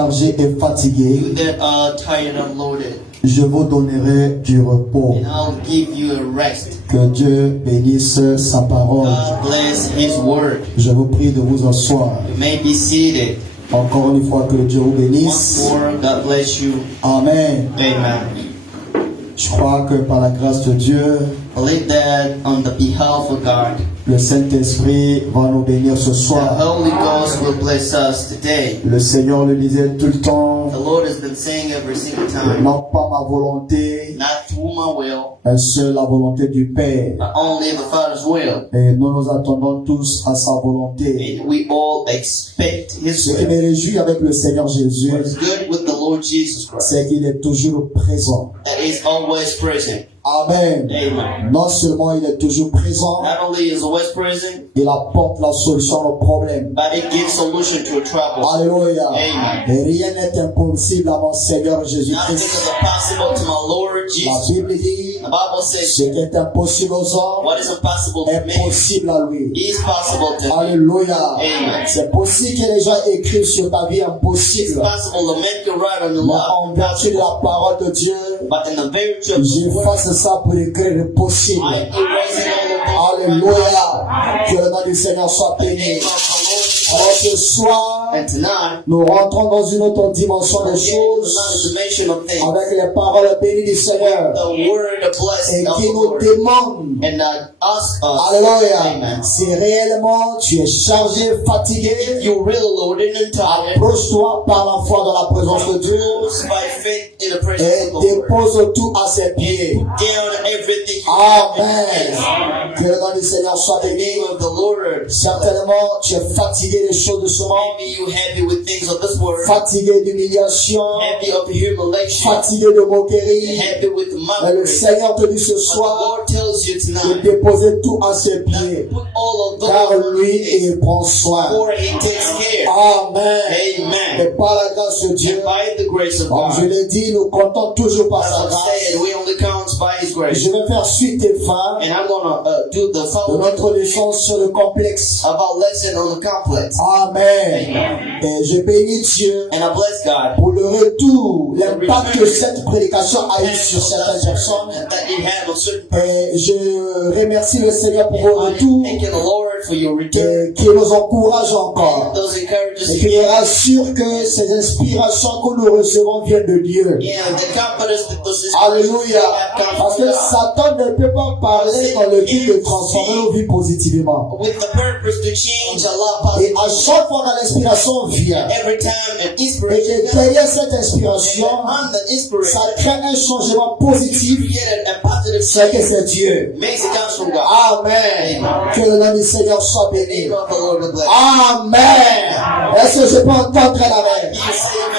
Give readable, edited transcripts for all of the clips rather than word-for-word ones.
chargés et fatigués, You that are tired and loaded, je vous donnerai du repos. and I'll give you a rest. Que Dieu bénisse sa parole. God bless His word. Je vous prie de vous asseoir. You may be seated. Encore une fois, que Dieu vous Once bénisse. more, God bless you. Amen. Amen. Je crois que par la grâce de Dieu, Believe that on the behalf of God, le Saint-Esprit va nous bénir ce the soir. Holy Ghost will bless us today. Le Seigneur le disait tout le temps, The Lord has been saying every single time, non pas ma volonté, not through my will, mais seule la volonté du Père. but only the Father's will. Et nous nous attendons tous à sa volonté. And we all expect His Ce qui will. me réjouit avec le Seigneur Jésus, What is good with the Lord Jesus Christ, c'est qu'il est toujours présent. that is always present. Amen. Amen. Non seulement il est toujours présent, Not only is always present, il apporte la solution aux problèmes. but it gives solution to a trouble. Alléluia. Amen. Et rien n'est impossible à mon Seigneur Nothing Jésus-Christ. is impossible to my Lord La Jesus. Bible dit, The Bible says, ce qui est impossible aux hommes what is impossible to est man possible à lui. is possible to me. Alléluia. Amen. C'est possible que les gens écrivent sur ta vie It's impossible. possible the man can write on the Mais en law, vertu de la parole de Dieu, but in the very truth of the word, j'efface ça pour écrire le possible. I am erasing all of those. Alléluia. Que le nom du Seigneur soit In the béni. name of the Lord Jesus. Alors ce soir, And tonight, nous rentrons dans une autre dimension des we're getting to choses another dimension of things. avec les paroles bénies du Seigneur The word of et blessing of qui the nous Lord. demande, And ask us, alléluia, Amen. si réellement tu es chargé, fatigué, if you're real loaded and tired, approche-toi par la foi dans la présence de Dieu close by faith in the et presence of the Lord. dépose tout à ses pieds. Down everything you have in Amen. hands. Que le nom du Seigneur soit The béni. name of the Lord. Certainement, tu es fatigué des choses de ce monde, Maybe you happy with things of this world, fatigué d'humiliation, happy of humiliation, fatigué de moquerie. happy with Mais le mockery. Seigneur te dit ce But the soir Lord tells you de tonight, déposer tout à ses pieds, put all of car those lui, il prend soin. for He takes care. Amen. Amen. Et par la grâce de Dieu, And by the grace of comme je God, l'ai dit, nous comptons toujours par as sa I grâce. said, we only count by His grace. Je vais faire suite et fin And I'm gonna do the de following notre leçon sur le complexe. about lesson on the complex. Amen. Et je bénis Dieu And I bless God pour le retour, l'impact que cette prédication a eu sur certaines personnes. that it had on certain Et je remercie le Seigneur pour vos I'm retours thanking the Lord for your return. et qui nous encourage encore. Those encourages Et qui nous rassure que ces inspirations que nous recevons viennent de Dieu. and the confidence that those Alléluia. have Parce que Satan ne peut pas parler dans le but de transformer nos vies positivement. with the purpose to change a lot Et positive. à chaque fois que l'inspiration vient, Every time an et inspiration comes, derrière cette inspiration, on the inspiration ça crée un changement positif, created a positive c'est que change. c'est Dieu. Makes it comes from God. Amen. Que le nom du Seigneur soit béni. Name of the Lord will bless. Amen. Est-ce que je peux entendre la main? You can say amen.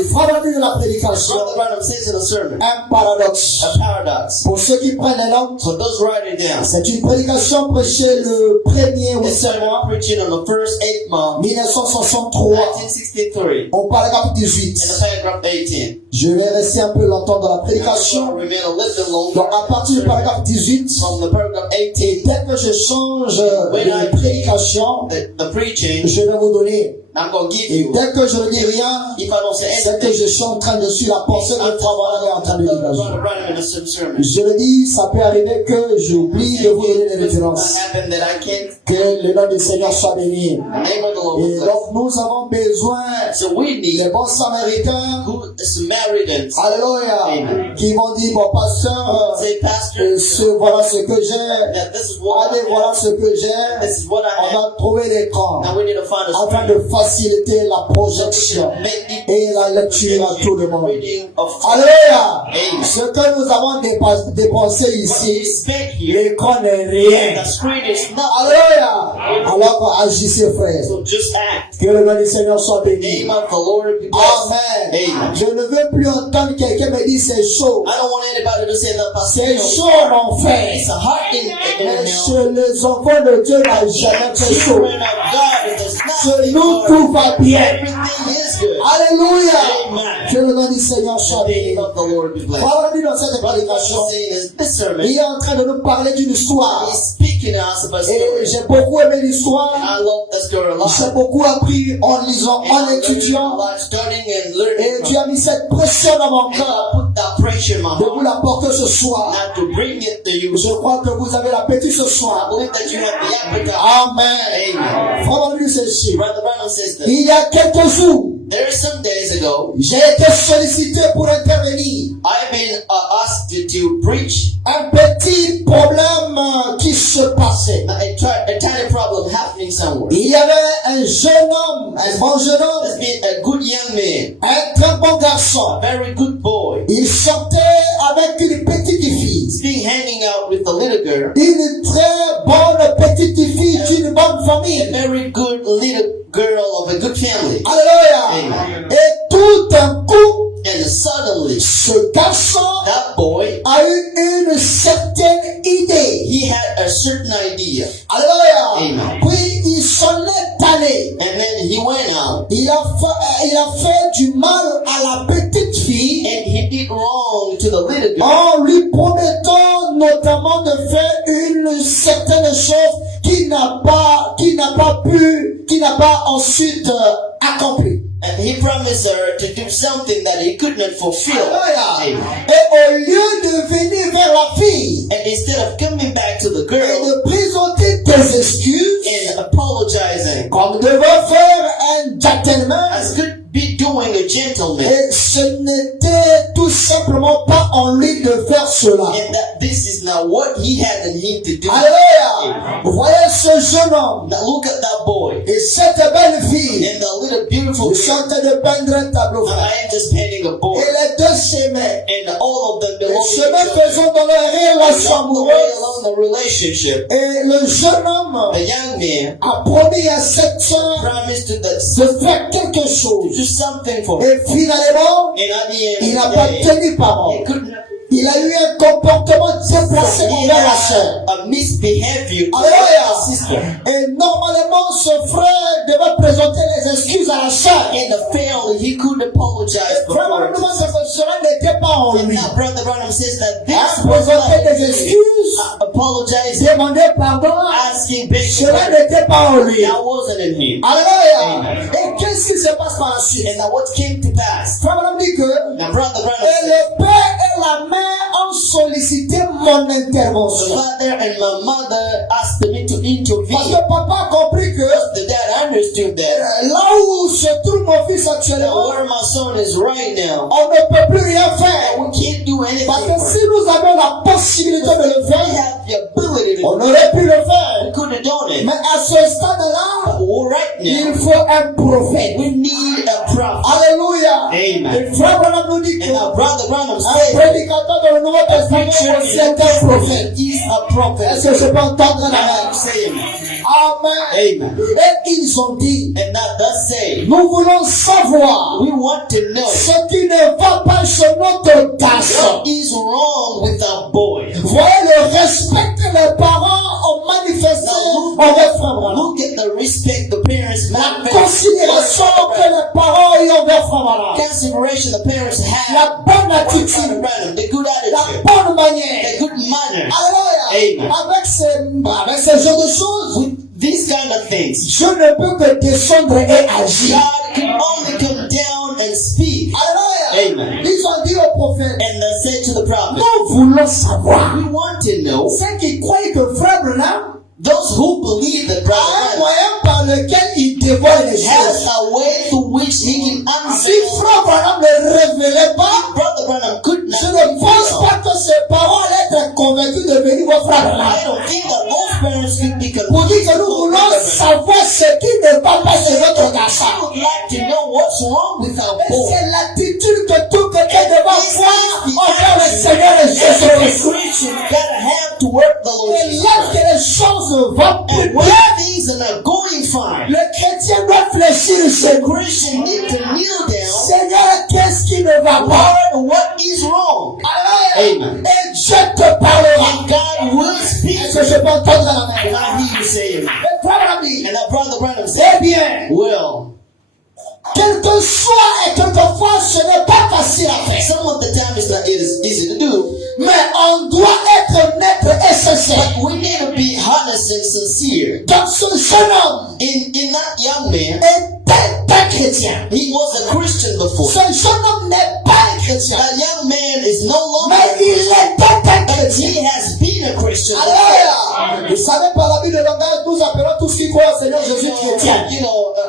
Il faut revenir de la prédication. Brother Branham says in a sermon, Un paradoxe. a paradox. Pour ceux qui prennent les notes, For those writing down, c'est une prédication prêchée le 1er août it's I'm preaching on the first 8 month, 1963 1963, au paragraphe in 18. the paragraph 18. Je vais rester un peu longtemps dans la I'm going prédication. to remain a little bit longer Donc à partir du paragraphe 18, from the paragraph et 18, dès que je change de prédication, the preaching. je vais vous donner. I'm going to give Et you. dès que je ne dis rien, If I don't say c'est que anything, je suis en train de suivre la pensée de Frère Branham en train de Brother dégager. Branham in a sermon. Je le dis, ça peut arriver que j'oublie de vous donner des It's références. not happen that I can't. Que le nom du Seigneur soit béni. The name of the Lord Et will bless. donc nous avons besoin So we des need bons Samaritains, good Samaritans. alléluia, Amen. qui vont dire, bon pasteur, Say, Pastor, voilà ce que j'ai, that this is what allez, I voilà have. ce que j'ai. This is what I On have. a trouvé l'écran Now we need to find a afin spirit. de faciliter la projection Make it et la lecture à tout le monde. reading of Alléluia. Amen. Ce que nous avons dépensé What we ici, spent here, l'écran n'est rien. the screen is not. Alléluia. Alors agissez frère. So just act. Que le nom du Seigneur soit béni. Name of the Lord be blessed. Amen. Amen. Je ne veux plus entendre quelqu'un me dire c'est chaud. I don't want anybody to say that Pastor. C'est chaud mon frère. It's a hot in Mais hell. chez les enfants de Dieu n'a jamais fait chaud. Children of God, it does not Chez get nous hard. tout va bien. Everything is That's good. Alléluia. Amen. Que le nom du Seigneur The soit béni. name of the Lord be blessed. Voilà, lui, dans cette Brother Branham prédication, is saying is this sermon, il est en train de nous parler d'une histoire. he's speaking to us about a Et story. j'ai beaucoup aimé l'histoire. I love that story a lot. J'ai beaucoup appris en lisant, And en I'm learning a étudiant. lot, studying and Et learning. tu as mis cette pression dans mon And cœur I put that pressure in my de vous heart l'apporter ce soir. not to bring it to you. Je crois que vous avez l'appétit ce I soir. believe that you have the appetite. Amen. Amen. Vraiment, lui, c'est sûr. Brother Branham says that Il y a quelques jours, there are some days ago, j'ai été sollicité pour intervenir. I've been asked to preach Un petit problème qui se passait. a tiny problem happening somewhere. Il y avait un jeune homme, un bon jeune homme, There's been a good young man, un très bon garçon. a very good boy. Il sortait avec une petite fille. He's been hanging out with a little girl, Une très bonne petite fille d'une bonne a famille. very good little girl of a good family. Alléluia. Amen. Et tout d'un coup, And suddenly, ce garçon that boy, a eu une certaine idée. he had a certain idea. Alléluia. Amen. Puis il s'en est allé. And then he went out Il a fait du mal à la petite fille and he did wrong to the little girl. en lui promettant notamment de faire une certaine chose qu'il n'a pas ensuite accompli. And he promised her to do something that he could not fulfill. Alléluia. Amen. Et au lieu de venir vers la fille And instead of coming back to the et girl de présenter des excuses, and apologizing, comme devait faire un gentleman, as could be doing a gentleman, et ce n'était tout simplement pas en lui de faire cela. and that this is not what he had in him to do. Alléluia. Vous voyez ce jeune homme Now look at that boy et cette belle fille. and the little beautiful Ils sont girl. en train de peindre un tableau. Now, I am just painting a boy, Et les deux s'aimaient. and all of them Et belong to each chemin other. faisant dans leur relation Along the way, amoureuse. along the relationship, Et le jeune homme the young man a promis à cette sœur promised to the de faire quelque chose. do something for her. Et finalement, And at the end il n'a of pas the day, tenu parole. he couldn't. Il a eu un comportement déplacé He envers la sœur. had a misbehavior to Alléluia. the sister. Et normalement, ce frère devait présenter les excuses à la sœur. In the family, he couldn't apologize for Probablement, it. ce frère n'était pas en And lui. now Brother Branham says that this Hein, was présenter not des excuses, apologizing, demander pardon, asking, begging. cela n'était pas en lui. That wasn't in him. Alléluia. Et qu'est-ce qui se passe par la suite? And now what came to pass? Frère Branham dit que Now Brother Branham et said, le père et la mère ont sollicité mon the intervention. father and my mother asked me to Parce intervene. que papa a compris que The dad understood that. là où se trouve mon fils Now actuellement, where my son is right now, on ne peut plus rien faire. we can't do anything. Parce que for si nous avions la possibilité de le We faire, have the ability on to aurait pu le we faire. could have done it. Mais à ce stade-là, But right il now, faut un prophète. we need a prophet. Alléluia. Amen. Et frère Branham nous dit And now que Brother Branham un said, prédicateur dans le Nouveau Testament aussi est un prophète. he's a prophet. Est-ce que je peux entendre la I'm main? saying, Amen. Amen. Et ils ont dit, And now thus say, nous voulons savoir we want to know ce qui ne va pas chez notre garçon. what is wrong with our boy. Voyez le respect que les parents ont manifesté envers frère Branham. Look at the respect the parents La manifest. considération que les parents ont eu envers frère Branham. Consideration the parents have. La bonne for Brother attitude. Branham, the good La attitude, bonne manière. the good manner. Alléluia. Amen. Avec ce genre de choses, With these kind of things, Dieu ne peut que descendre et agir. God can only come down and speak. Alléluia. Amen. Ils ont dit au prophète, And they said to the prophet, nous voulons savoir. we want to know Ceux qui croient que frère Branham those who believe that a un Brother moyen par lequel il dévoile les Branham has choses. a way through which he can Si answer. frère Branham ne révélait pas, Brother Branham could je not ne pense reveal. pas que ses parents allaient être convaincus de venir voir frère Branham. I don't think that most parents could be Pour dire que nous convinced. voulons savoir ce qui ne va pas chez notre garçon. I would like to know what's wrong with our Et boy. c'est l'attitude que tout quelqu'un devait avoir envers le Seigneur et Every Jésus-Christ. Christian gotta have to work the Lord Et Jesus lorsque Christ. les choses vont plus And when bien, things are not going fine, le chrétien doit fléchir the chez lui. Christian need to kneel down. Seigneur, qu'est-ce qui ne va pas? Lord, what is wrong? Alléluia. Amen. Et Dieu te parlera. And God will speak Est-ce to que je you. peux entendre la main? And I hear you say it. Et frère Branham dit, And our brother Branham said, eh bien, well, Quel que soit et quelquefois ce n'est pas facile à faire. Some of the time it's not easy to do. Mais on doit être net et sincère. But we need to be honest and sincere. Donc ce jeune homme In that young man, était un chrétien. he was a Christian before. Ce jeune homme n'est pas un chrétien. That young man is no longer Mais a il Christian, était un but chrétien. he has been a Christian before. Alléluia. Vous savez, par la Bible de langage, nous appelons tout ce qui croit au Seigneur Jésus chrétien.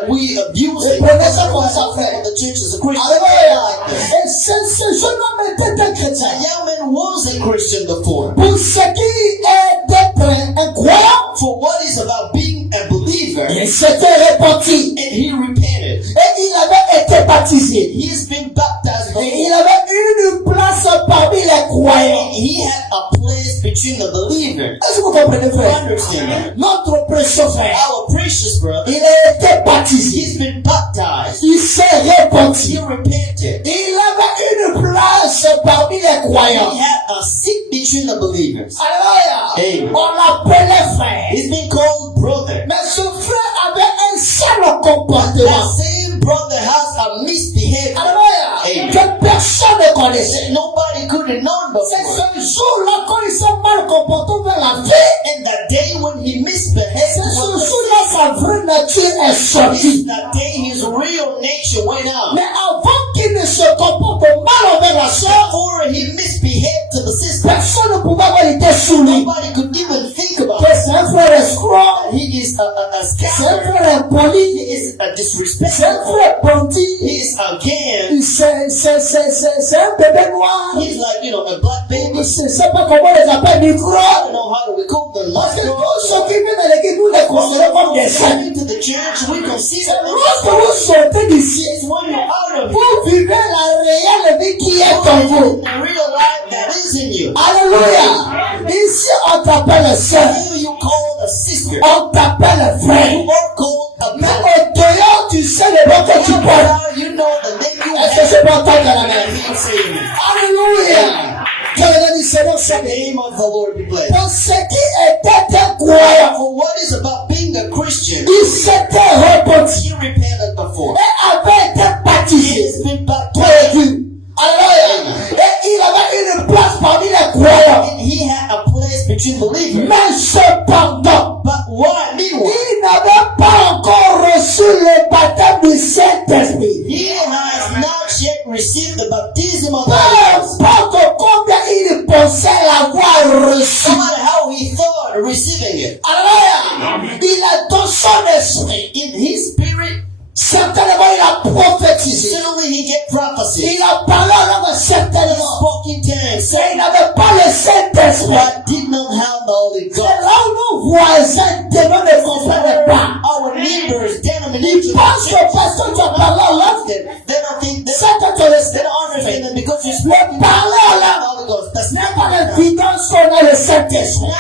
We abuse Et it. prenez ça comme ça, frère. The church is a Christian. Alléluia. Like this. Et ce jeune homme était un chrétien. That young man was a Christian before. Pour ce qui est d'être un croyant, For what is about being a believer, il s'était repenti. and he repented. Et il avait été baptisé. He's been baptized Et il before. avait une place parmi les croyants. He had a place between the believers. Est-ce que vous comprenez, You frère? understand that? Notre précieux frère, Our precious brother, il a été baptisé. he's been baptized. Il s'est He repenti. repented. Il avait une place parmi les croyants. He had a seat between the believers. Alléluia. Amen. On l'appelait frère. He's been called brother. Mais ce frère avait un seul That comportement. same brother has a misbehavior Alléluia. Amen. Que personne ne connaissait. that nobody could have known C'est before. ce jour-là quand il s'est mal comporté vers la vie. And the day when he misbehaved, C'est ce was jour-là sa vraie nature est sortie. the day his real nature went out. Mais avant qu'il ne se comporte mal envers la sœur, Before he misbehaved to the sister, personne ne pouvait avoir été sous lui. nobody could even think about Que it. c'est un frère escroc, He is a c'est un scammer. frère He impoli, is a c'est un disrespectful. frère bandit, He is again. c'est un bébé noir. He's like, a black baby. Je ne sais pas comment les appelle, I micro. don't know how to call them. Parce que tous ceux qui viennent à l'église, nous les considérons comme des saints. Coming to the church, we consider them Lorsque vous sortez d'ici, as when you're out of vous vivez la réelle vie qui est en vous. the real life that is in you. Alléluia. Ici, on t'appelle sœur. Here you call a sister. On t'appelle frère. You are called a Mais brother. au dehors, tu sais le nom que tu portes. Now you know the name you Est-ce que have. c'est pour entendre la main? You say amen. Alléluia. Que le nom du Seigneur soit The béni. name of the Lord be blessed. Pour ce qui était un croyant, For what is about being a Christian, il s'était repenti he repented before. et avait été He baptisé. has been baptized. Prévu. Alléluia. Et il avait une place parmi les croyants. And he had a place between believers. Mais cependant, But why? Meanwhile, il n'avait pas encore reçu le baptême du Saint-Esprit. he has not yet received the baptism of Peu the Holy Ghost. importe combien il pensait l'avoir reçu. No matter how he thought of receiving it, Alléluia. Il a dans son esprit. in his spirit, Certainement, il a prophétisé. suddenly he get prophecy. Il a parlé en langue He certainement. spoke in tongues, Mais il n'avait pas le Saint-Esprit. but did not have the Holy C'est Ghost. là où nos voisins demain ne comprenaient pas. Our neighbors, Ils denomination, pensent que parce que tu as parlé en langue, they don't think c'est que tu as le they don't understand that because you Mais spoke in parler en the langue Holy Ghost. That's n'est not pas the l'évidence qu'on a le Saint-Esprit.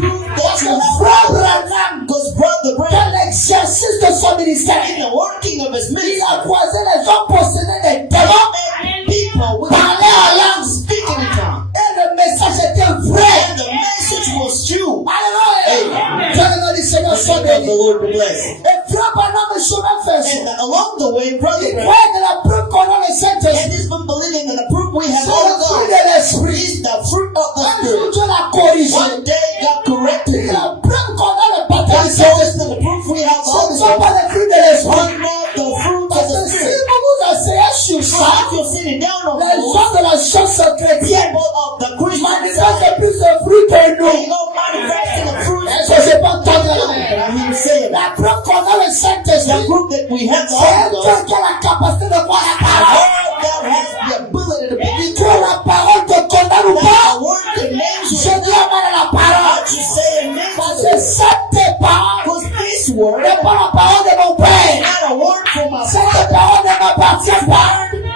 proof Parce that que you frère have. Branham, Because brother dans Branham, l'exercice de son ministère, in the working of his il ministry, a croisé les hommes possédés des démons, met people with parler en langue. speaking in tongues. Et le message était vrai. And the message was true. Alléluia. Que le nom du Seigneur soit The name of the béni. Lord be blessed. Et frère Branham, le chemin fait ça. And along the way, brother Il Branham, croit que la preuve qu'on a le and Saint-Esprit, he's been believing in the proof we have c'est all le fruit God de l'Esprit. is the fruit of the Un jour, Spirit. Dieu l'a corrigé. One day God corrected Et him. la preuve qu'on a le baptême God du told us Saint-Esprit, that the proof we have ce all ne is sont pas les fruits de l'Esprit. one not the fruit of Parce the que si Spirit. vous vous asseyez sur So ça, if you're sitting down on les those, gens de la chose chrétienne people of the Christian manifestent side, plus de fruits que they nous. go manifesting the fruit. Est-ce que c'est pas entendre la main? And I hear you saying that. La preuve qu'on a le The Saint-Esprit, proof that we have the c'est un Holy Dieu Ghost. qui a la capacité de voir la The parole. word that has the ability to believe Que la parole te condamne ou that pas, the word that names je you. dis amen à la parole. What you say and Parce names que it. cette parole Because this word n'est pas la parole de mon Père. not a word from my Cette father. parole ne m'appartient pas.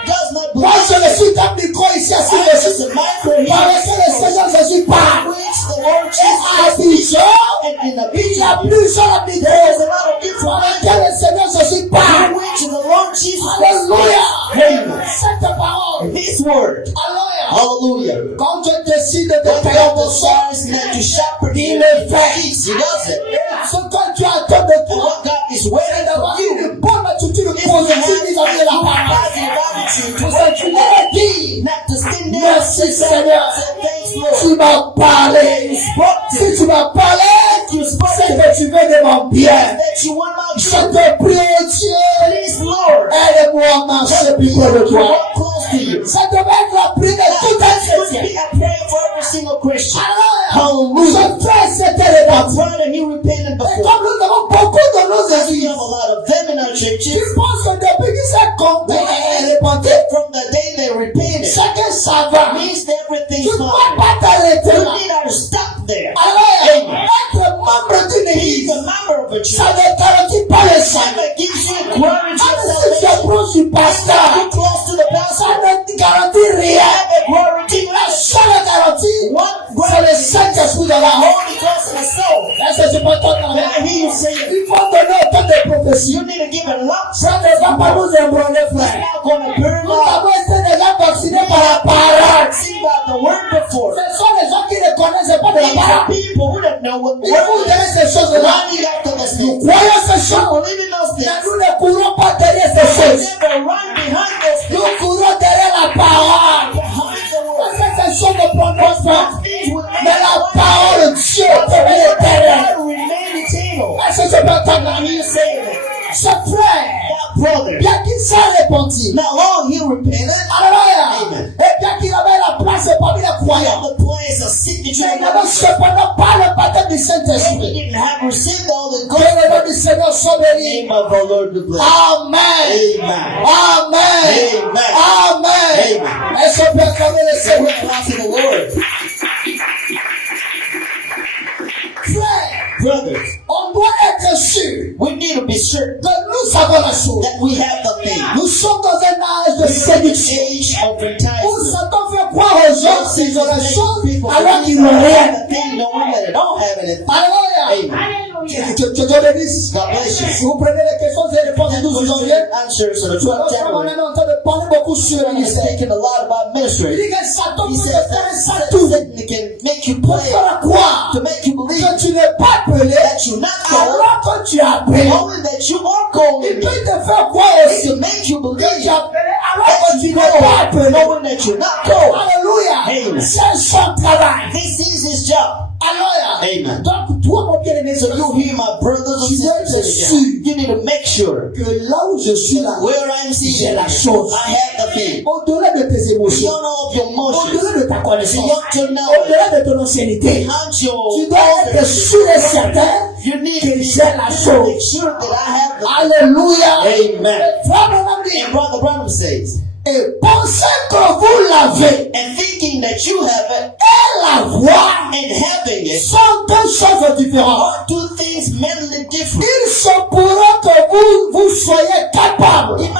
Does not Moi, belong. je ne suis qu'un micro ici assis I dessus. just a micro Par lequel le here. Seigneur Jésus parle. Which the Lord Et Jesus à Abidjan, and in the il y a vision. plusieurs There is micros a lot of par different lesquels le Seigneur Jésus parle. which the Lord Jesus Alléluia. Amen. Cette parole. This word. Alléluia. Hallelujah. Quand Dieu décide de When faire God mon sang, decides not to shepherd il you, le fait. he does it. Ce que Dieu attend de And toi, what God is c'est waiting d'avoir for you une bonne attitude is positive vis-à-vis de la parole. positive attitude Pour towards ça, tu dois dire, not to stand there merci and say, Seigneur, thanks Lord. tu m'as parlé. Si tu m'as parlé, c'est que tu veux de mon bien. That you want my Je good. te prie, oh Dieu, Please Lord, aide-moi à marcher plus près de to toi. walk close to you. Ça devait être la prière de tout un That should chrétien. be a prayer for every single Christian. Hallelujah. Ce frère s'était My répandu. brother, he repented Et before. comme nous avons beaucoup de nos We églises have a lot of them in our qui churches. pensent que depuis qu'ils s'est compté et répandu, From the day they repented, chacun ça va. means that Tu everything's ne dois fine. pas t'arrêter You là. need not to stop there. Alors, être membre d'une Being église, a member of a ça church, ne garantit pas le salut. that gives you courage Même and si tu salvation. approches du pasteur, Too close to the ça pastor, ne garantit rien. have a glory to you. La seule garantie, c'est le Saint-Esprit de la honte. Holy Ghost and soul. Est-ce que tu peux t'entendre? When I hear you say it, Il faut donner autant de prophéties. you need to give a lump. Ça ne va pas nous ébranler, It's frère. not going to burn Nous out. avons été déjà vaccinés par la parole. See about the word before. Ce sont les gens qui ne connaissent pas de la These are parole. people who don't know what the Ils vous word is. donnent ces choses-là. Running after this Nous thing. croyons ces choses. Believe in those Mais things. nous ne courons pas derrière ces choses. Never run behind those things. Nous courons derrière la parole. Behind the word. Parce que ces choses ne prendront pas. Things will Mais la parole de Dieu demeure éternelle. remain eternal. Est-ce que je peux entendre? Now you say that. Ce frère, That brother. bien qu'il s'est repenti, Not long he repented. alléluia, Amen. et bien qu'il avait la place parmi les We croyants, have the place of signature. mais il n'avait cependant pas le baptême du He Saint-Esprit. didn't have received all the Que le nom good. du Seigneur soit béni. Name of our Lord be blessed. Amen. Amen. Amen. Amen. Amen. Amen. Est-ce qu'on peut acclamer le Seigneur? Clap to the Lord. Frère, Brothers, on doit être sûr we need to be sure que nous savons la chose. that we have the thing. Nous sommes dans un âge de séduction. Age of Où enticement. Satan fait croire aux gens qu'ils ont la chose alors qu'ils n'ont rien. The thing knowing that they don't have anything. Alléluia. Amen. Que Dieu bénisse. God bless you. Si vous prenez les questions et réponses du 12 janvier, Answers to the nous 12th sommes January. en train de parler beaucoup sur le He's ministère. speaking a lot about Il ministry. dit que Satan He peut te says faire that ça tout. Satan can make you Pour play, faire croire to make you believe que tu n'es pas appelé that you're not called, alors que tu es appelé. knowing that you are called. Il It peut te faire croire aussi to make you que believe tu es appelé alors that que tu you n'es pas appelé. knowing that you're not called. Alléluia. Amen. C'est son travail. This is his job. Alléluia. Amen. Donc, toi, mon bien-aimé, So you hear my brothers and Tu dois sisters être again. sûr You need to make sure que là où je suis là, where I'm j'ai seated, la chose. I have the thing. Au-delà de tes émotions, Beyond all of your emotions, au-delà de ta connaissance, beyond your knowledge, au-delà de ton ancienneté, beyond your tu dois être sûr et certain you need que to j'ai la make chose. sure that I have the Alléluia. Amen. Frère Branham dit, And Brother Branham says, et pensez que vous l'avez and thinking that you have it et l'avoir and having it sont deux choses différentes. are two things mentally different. Il se pourra que vous soyez capable It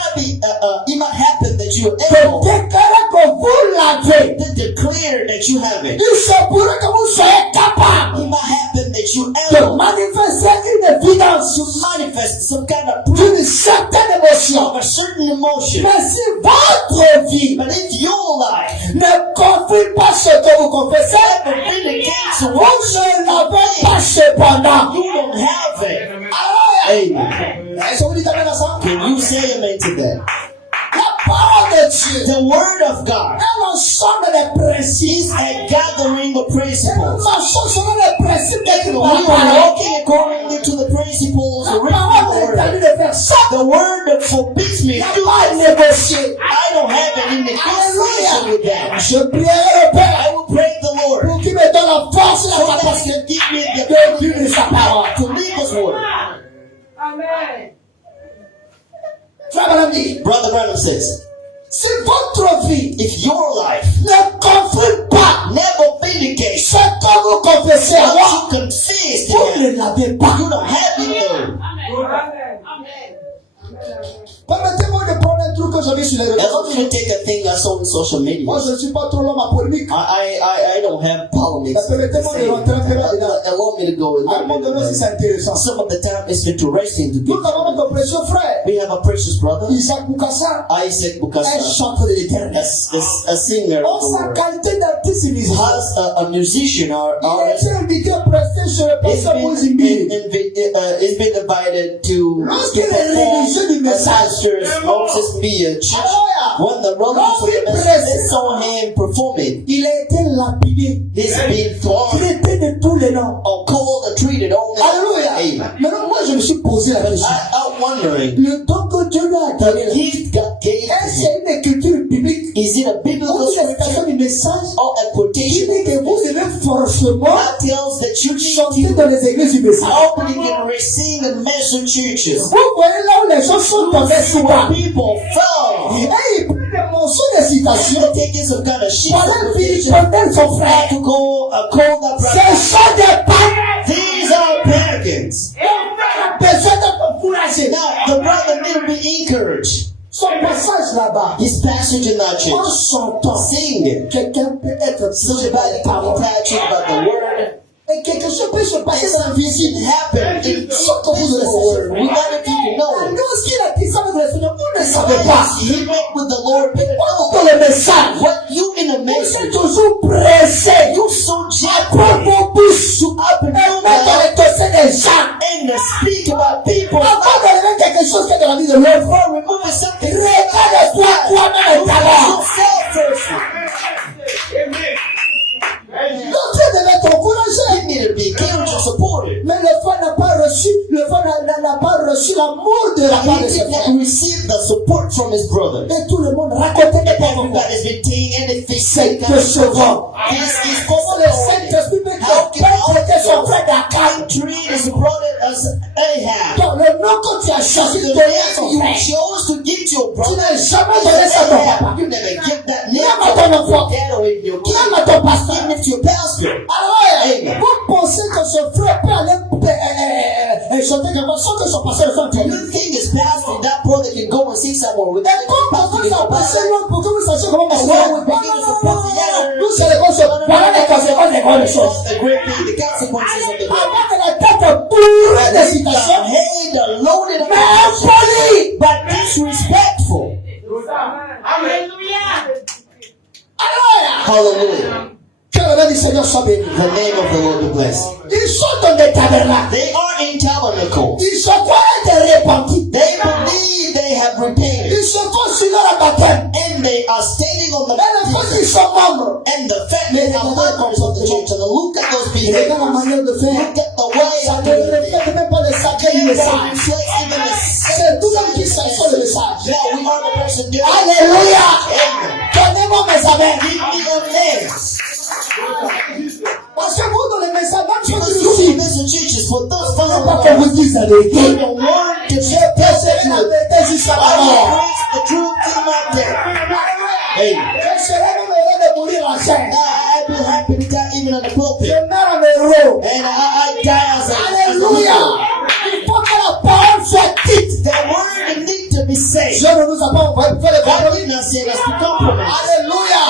might happen that you are de able déclarer que vous l'avez. to declare that you have it. Il se pourra que vous soyez capable It might happen that you de able manifester une évidence to manifest some kind of proof d'une certaine émotion. of a certain emotion. Mais si votre vie But if your life ne confirme pas ce que vous confessez, never vindicates vous what ne l'avez pas cependant. you don't have it, Alléluia. amen. Est-ce que vous dites amen à ça? Can you say amen to that? La parole de Dieu The word of God est l'ensemble des principes. is a gathering of Et nous principles. marchons selon les principes décrits We par la are parole. walking according to the principles La written in parole the est word. interdit de faire ça. The word that forbids me Il n'y to a do pas à this. négocier. I don't have any negotiation with that. Je prierai le Père I will pray the Lord pour qu'il me donne la force et so la that He capacité can give me the de vivre sa parole. to live His word. Amen. Frère Branham dit, Brother Branham says, si votre vie if your life ne confirme pas never vindicates ce que vous confessez à what moi, you confess to vous ne God, l'avez pas. you don't have it though. Amen. Amen. Permettez-moi de prendre un truc que j'ai vu sur les réseaux And let sociaux. me take a thing I saw on social media. Moi, je ne suis pas trop l'homme à polémique. I don't have polemics. Parce que le témoin de rentrer un peu là-dedans. Allow me to go À un moment donné aussi, c'est intéressant. Some of the time it's interesting to Nous be. avons notre précieux frère, We have a precious brother, Isaac Boukassa, Isaac un Bukasa, chanteur de l'éternel. a singer En of the sa word. qualité d'artiste musicien, Has a musician or il a artist. été invité à prester chez le He's pasteur Mozimbi. been invited to Lorsque give les religieux du a message, pastors Moses Mia church. When the brothers of the message, they saw him performing, il a été lapidé, he's been thrown traité de tous les noms. or called and treated only. Alléluia. Amen. Maintenant, moi, je me suis posé la question. I'm wondering, Le don que Dieu lui a the donné, là, gift God gave est-ce him, une écriture biblique is it a biblical ou une expression scripture du message or a qui quotation dit que vous devez forcément that tells that you chanter need to dans les églises du message? opening and sing and message churches? Vous voyez là où les gens sont tombés sous Where bas. people fell. Et il prend des morceaux de citation You're taking some kind of shit. pour aller vilipender son frère. To go call the Ce brother. sont des païens. These are pagans. On a besoin d'être encouragé. Now, the brother need to be encouraged. Son passage là-bas, His passage in that en church, chantant, sing. quelqu'un peut être touché par les Somebody can be paroles. touched by the word. Et quelque chose peut se passer And dans la vie something ici. happened in Sans que vous ne le this word. sachiez. We gotta think you know it. Lorsqu'il a dit ça avec le Seigneur, vous ne savez pas. He met with the Lord. But Pour le message, what you in a vous êtes message, toujours pressé. you so Pour jacked vos bouches, up and et mettre dans les dossiers des gens. and to speak about people. Avant de lever quelque chose qui est dans la vie de l'autre, Before removing something, regarde-toi toi-même d'abord. yourself first. Donc tu devais t'encourager. You need to be encouraged and supported. Mais le frère n'a pas reçu, n'a pas reçu l'amour de la part de He ses did frères. not receive the support from his brother. Et tout le monde racontait des pauvres. Everybody's been saying anything. C'est décevant. This is Comment le Saint-Esprit peut traiter son frère d'Akab? treat his brother as Ahab. Donc le nom que tu as choisi de The donner à son name you frère, chose to give to your tu brother. n'as jamais donné ça à ton papa. You never give that name Même à to ton your enfant. dad or your kid. Même à ton pasteur. Even if your pastor. Alors, vous pensez que son frère peut aller chanter quelque chose sans que son pasteur le fasse entendre? You think his pastor, that brother can go and sing somewhere with Et that comme pastor vous can en go passez back. loin pour que vous sachiez comment on se Well, nous, c'est les conséquences. Voilà les conséquences des grandes choses. The great thing, the consequences of the great. Avant que la tête bourrée de The citations, head loaded up, mais impoli. but disrespectful. Alors, Hallelujah. que le nom du Seigneur soit béni. The name of the Lord be blessed. Ils sont dans des tabernacles. They are in tabernacles. Ils sont croyants des repentis. They believe they have repented. Ils se font sur leur baptême. And they are standing on the Et les fois qu'ils mountain. sont membres, And the fact they are members of the church. And look at those ils regardent la behaviors. manière de faire. Look at the way Ça of ne doing it. reflète même pas le sacré du They don't message. reflect even the C'est nous-mêmes qui cherchons le message. Now we are the person doing it. Alléluia. Amen. Donnez-moi mes amens. Give me your names. Parce que vous, dans les messages, même ceux Because qui you nous suivent, listen churches for those il ne faut pas followers. qu'on vous dise la vérité. They don't want to Je tell the prêcherai la truth. vérité jusqu'à la I will mort. preach the truth till my death. Amen. Je serai même heureux de mourir en chair. I've been happy to die even on the Je pulpit. meurs en héros. And I die as a Alléluia. Il faut que la parole soit dite. The word need to be said. Dieu ne nous a pas envoyé pour faire les God compromis. did not say us to compromise. Alléluia.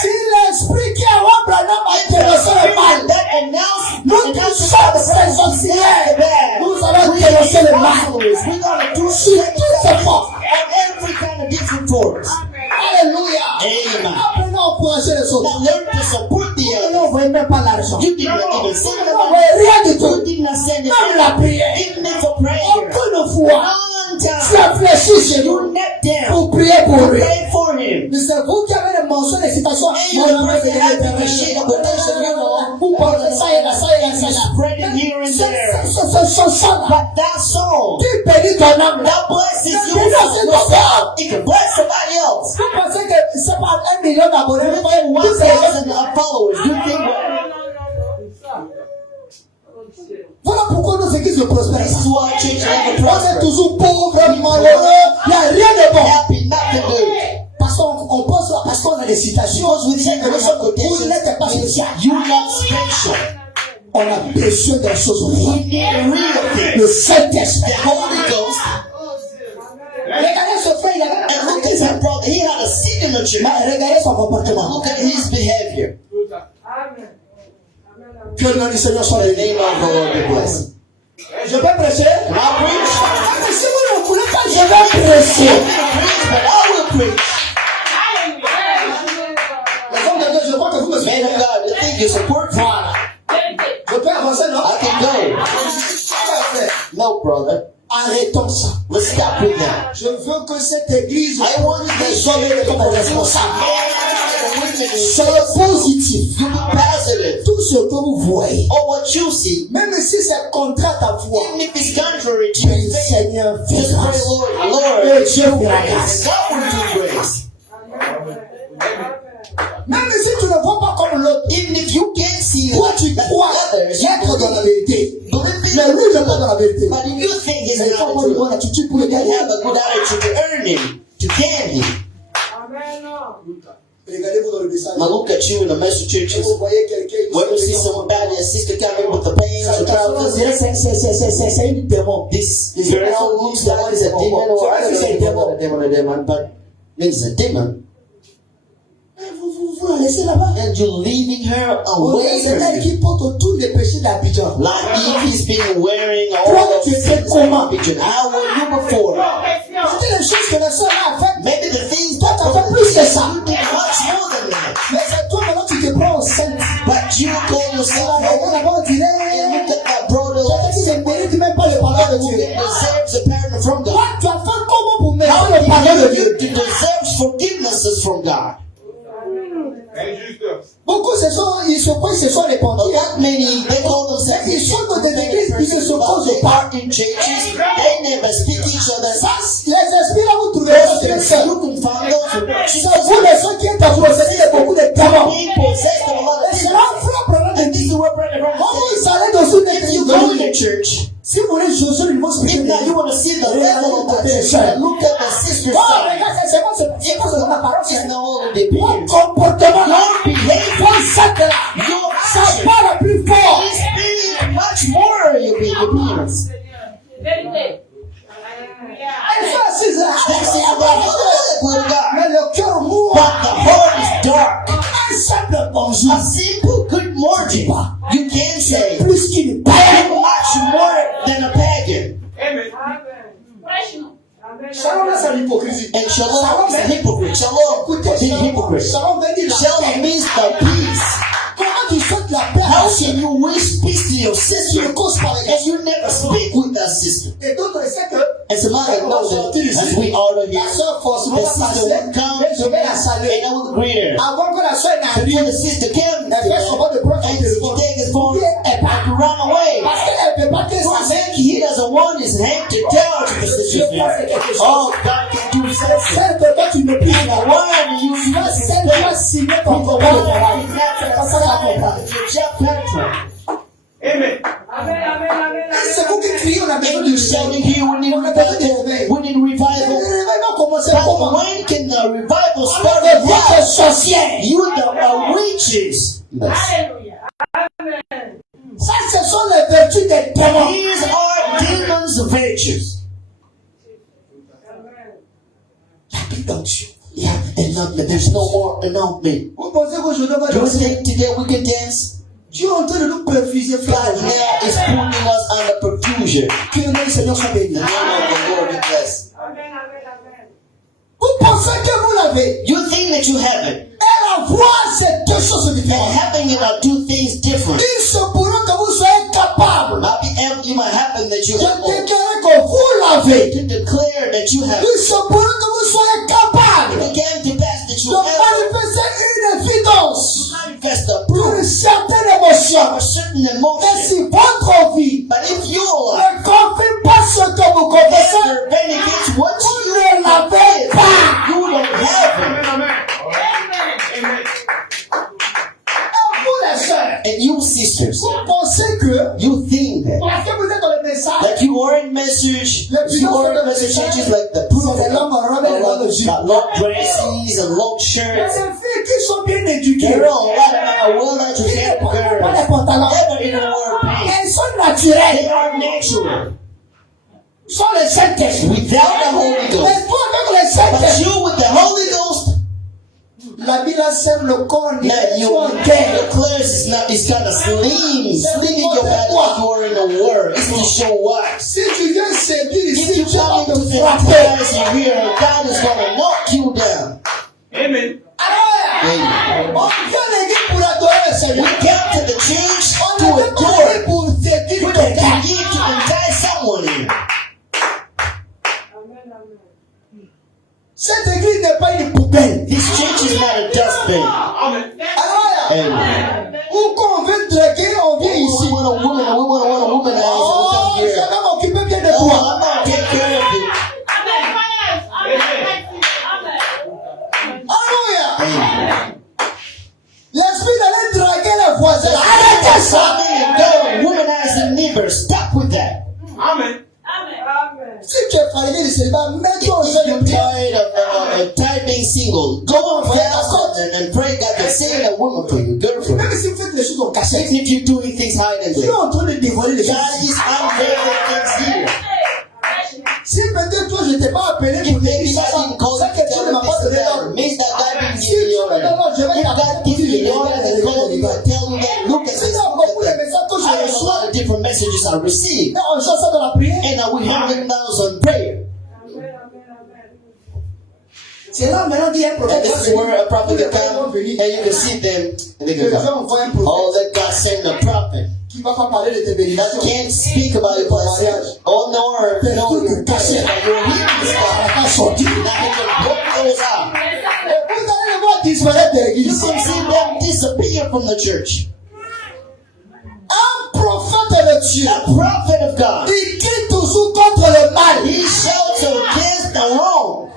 Si l'esprit qui a rempli Branham a dénoncé le mal, That announcement, nous qui sommes ses auxiliaires, nous allons dénoncer le mal. we're gonna do Sur toutes ces forces. on every kind of different forms. Alléluia. Amen. Apprenons à encourager les autres. Now learn to support the Nous other. n'envoyons même pas l'argent. You did not even send Nous them n'envoyons rien du You tout. did not send it. Même la prière. Even for prayer. Aucune fois, One tu time. as fléchi chez You nous knelt down. pour prier pour lui. Pray for him. Mais c'est vous qui avez des mentions, des citations. you Mon nom pray est that l'éternel. appreciate the quotation, you know. Vous parlez ça et là, ça et là, ça et là. Spread it here and there. Ce chant-là, But that song, qui bénit ton âme là. that blesses you. C'est yourself. It can bless somebody else. Vous pensez que c'est pas 1 million d'abonnés, vous voyez, 1,000 followers. You think what? voilà pourquoi nos églises ne prospèrent This pas. is why church never On est prosper. toujours pauvres, malheureux, il n'y a rien de bon. Happy, nothing good. Parce qu'on pense là, parce qu'on a des citations, vous dites que vous n'êtes pas spécial. You're not special. On a besoin des choses We vraies. need real things. Le Saint-Esprit. The Holy Ghost. Regardez ce frère, il a And That brother, he had a seat in the church. Mais regardez son comportement. Look at his behavior. Amen. Que le nom du Seigneur soit The béni. name of the Lord be blessed. Je vais prêcher. Can I preach? Ah, mais si vous ne voulez pas, je vais prêcher. Preach, but I will preach. Les hommes de Dieu, je crois que vous me Man suivez. of God, you think you support? Voilà. Je peux avancer, non? I can go. No, brother. Arrêtons ça. Let's stop with that. Je veux que cette église I want des hommes et des femmes responsables. So Soyez positif. you be positive. Tout ce que vous voyez, Or what you see, même si c'est contraire à ta foi, even if it's contrary to le your faith, Seigneur just fait pray, grâce. Lord, Et Dieu fera grâce. God will do grace. Même si tu ne vois pas comme l'autre, Even if you can't see toi tu like crois others, être dans la vérité. believe Mais lui, il n'est pas dans la vérité. but if you think Mais he's il faut not avoir une the bonne truth, attitude pour le you gagner. have a good attitude to earn him, to gain him. Regardez-vous dans le message. Now look at you in the message churches. Vous voyez quelqu'un When you see somebody, a sister coming with the pains or on troubles, dirait c'est une démon. this girl looks like it's a demon, or I don't know if it's not a demon, but it's a demon. Vous la laissez là-bas. And you're leaving her away C'est from elle you. qui porte tous les péchés d'Abidjan. Like if he's been wearing all Toi, those tu things fais comment? picture. How were you before? C'était les choses que la sœur a faites. Maybe the things Toi, that tu as fait plus que ça. you did much more than that. Mais c'est toi maintenant tu te prends au sein. But you call yourself Et là-bas on and dirait, look at that brother quelqu'un like qui ne mérite même pas le pardon de who Dieu. deserves a pardon from Toi, God. tu as fait comment pour How mériter le pardon de did Dieu? you deserve forgivenesses from God? Beaucoup ils se croient, ils se sont répandus. Not many, they call themselves Ils sont dans des églises, ils ne se posent they pas. are in churches, they never speak each other. Ça, les esprits là, vous trouvez ça, c'est les sœurs. You can find those C'est vous les sœurs qui êtes possédés de beaucoup de démons. being possessed of a lot of Et c'est demons. là un vrai problème de And this Dieu. is what Brother Brown Comment said. vous allez dans une If église you de go in Dieu, the church, si vous voulez jouer sur le niveau if spirituel, now you want to see the level of that church, look at the sister's oh, side. regarde, c'est moi, c'est pas selon la parole, It's c'est not all the mon appearance. comportement là. Your behavior, Faut là. your Ça action parle plus fort. is being much more your appearance. Elles sont assises là. They say about good with God, Mais le cœur mourant. but the heart is dark. Un simple bonjour. A simple good morning, you can say Plus qu'une paix. much more than a pagan. Shalom là, c'est l'hypocrisie. And shalom is a hypocrite. Shalom is a hypocrite. Shalom veut dire la Shalom paix. means the peace. Comment tu souhaites la paix à How la can you wish peace to your Tu sister ne causes pas avec elle. and you never speak with that sister? Et d'autres essaient que And some others know that as we order here, la sœur forcément the va sister passer. will come Et je vais la saluer. and I will greet her. Avant que la sœur n'arrive, Before the sister came, elle fait son de prendre son and téléphone. he take his phone Elle part. and run away. Parce qu'elle ne peut pas que For ça then he doesn't want his hand to tell to the sister. Oh, God can do something. celle que toi tu ne peux The pas. one you Tu vas seulement signer ton the contrat de one travail. you have C'est to comme ça que ça comprend. sign your job contract. C'est vous qui criez, on a besoin And de you shouting here, we need revival. We need Le revival. réveil va commencer But comment? when can the revival start? Avec With votre what? sorcière. You the witches. Ça, ce sont les vertus des démons. These are demons' virtues. Dans Dieu. Yeah, announcement. There's no more announcement. Vous pensez qu'aujourd'hui on va Do you danser? think today we can dance? Dieu est en train de nous perfuser, frère. God now is putting us under perfusion. Que le nom du Seigneur soit béni. The name of the Lord be blessed. Vous pensez que vous l'avez. You think that you have it. Et la voix, c'est deux choses And différentes. having it are two things different. Il se pourrait que vous soyez capable You might happen that you de have both. déclarer que vous l'avez. To declare that you have. Il se pourrait que vous soyez capable It came to pass that de you have manifester une évidence manifest a pour proof une certaine émotion. of a certain Mais emotion. si votre vie But if your life ne confirme pas ce que vous confessez, never benefits what vous you ne l'avez pas. you don't have it. Et vous les sœurs, And you sisters, vous pensez que you think that parce que vous êtes dans le message, like you are in message, you are in messages like the proof sont des hommes en robe et des hommes de Dieu. got long dresses and long Il y a shirts. des filles qui sont bien éduquées. There are a lot of Qui well-educated ne portent pas les girls. pantalons. Never in the workplace. Elles sont They naturelles. are natural. Sont les Saint-Esprit. Without the Holy Mais Ghost. toi, avec le But Saint-Esprit, you with the Holy Ghost, la Bible sert le corps, il now est you en guerre. declares it's kind of slinging your body like you are in a war. It's to show what? Si tu viens séduire If ici, you tu vas come te into the frapper. eyes and hear God is going to knock you down. Amen. Amen. On vient l'église pour adorer le We Seigneur. come to the church On to n'est pas adore. venu pour séduire We don't quelqu'un. come here to entice someone here. Amen. Amen. Cette église n'est pas une poubelle. This church is not a dustbin. Amen. Alléluia. Amen. Ou qu'on veut draguer, on vient We ici. want a woman, we want a womanizer. We Oh, come je here. vais m'occuper bien de Oh, toi. I'm going to take care of you. Alléluia. Amen. L'esprit d'aller draguer les voisins. Arrêtez ça. Go, womanizing neighbors. Stop with that. Amen. Si tu es fatigué du célibat, mets-toi au If sein you're de Dieu. tired of typing single, go on fast and pray God can send a woman for you, girlfriend. Même si vous faites les choses en cachette. Even if you're doing things hiding Tu es there. en train de dévoiler les God choses. is unveiling things here. Si peut-être toi je t'ai pas appelé If pour maybe dire ça, God didn't call c'est you que to Dieu ne tell m'a you pas this donné and that, l'ordre. means that God didn't Si give you the tu me order. donnes l'ordre, je vais If God t'appeler gives pour you the dire order and call you to tell you that, look at C'est this, dans beaucoup de messages que I je have a reçois. lot of different messages I receive. Et on chante ça dans la prière. And we handle those on prayer. C'est là maintenant qu'il y a un And prophète. this is where a prophet can come and venir. you can see them and they Que can Dieu come. envoie un Oh, prophète let God send a prophet qui ne va pas parler de tes that bénédictions. can't speak about your blessing. Oh, no, your blessing. But you're hearing stuff. Pas sorti. Now he can block those out. Et vous allez les voir disparaître de You l'église. can see them disappear from the church. Un prophète de Dieu, A prophet of God. il crie toujours contre le mal. He shouts against the wrong.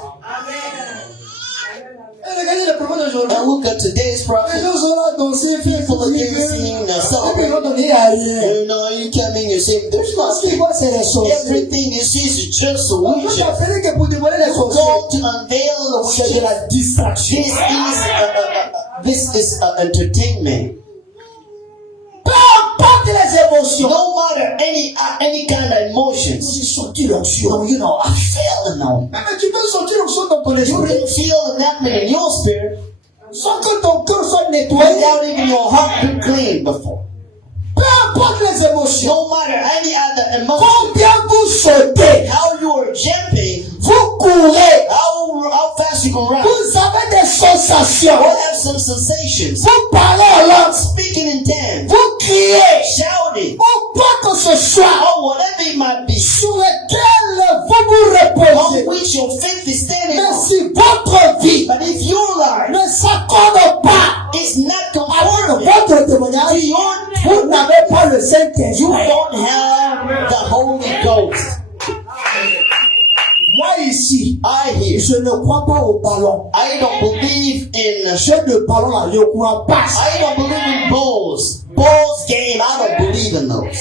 Et regardez le prophète d'aujourd'hui. And look at today's Les prophet. gens sont là danser, faire People are vivre. dancing, Et puis ils celebrating. vont donner à rien. You know, you come in, you say, there's Parce qu'ils nothing. voient c'est les sorciers. Everything you see is just a On peut witch. t'appeler que pour dévoiler les sorciers. Go to unveil the C'est de witches. la distraction. This is entertainment. Peu importe les émotions. No matter any kind of emotions. J'ai sorti l'onction. You know, I feel now. Mais tu peux sortir l'onction dans ton You esprit. didn't feel nothing in your spirit Sans que ton cœur soit nettoyé. without even your heart been clean before. Peu importe les émotions. No matter any other emotion. Combien vous sautez. How you are jumping, Vous courez. how fast you can run. Vous avez des sensations. You have some sensations. Vous parlez en langue. Speaking in tongues, Vous criez. shouting, Ou quoi que ce soit. or whatever it might be, Sur lequel vous vous reposez. on which your faith is standing Mais on. si votre vie But if your life ne s'accorde pas is not avec conformable votre témoignage, to your vous n'avez pas le Saint-Esprit. you don't have the Holy Ghost. Moi ici, I hear. je ne crois pas au ballon. I don't believe in. Jeu de ballon là, je ne crois pas. I don't believe in balls. Balls game. I don't believe in those.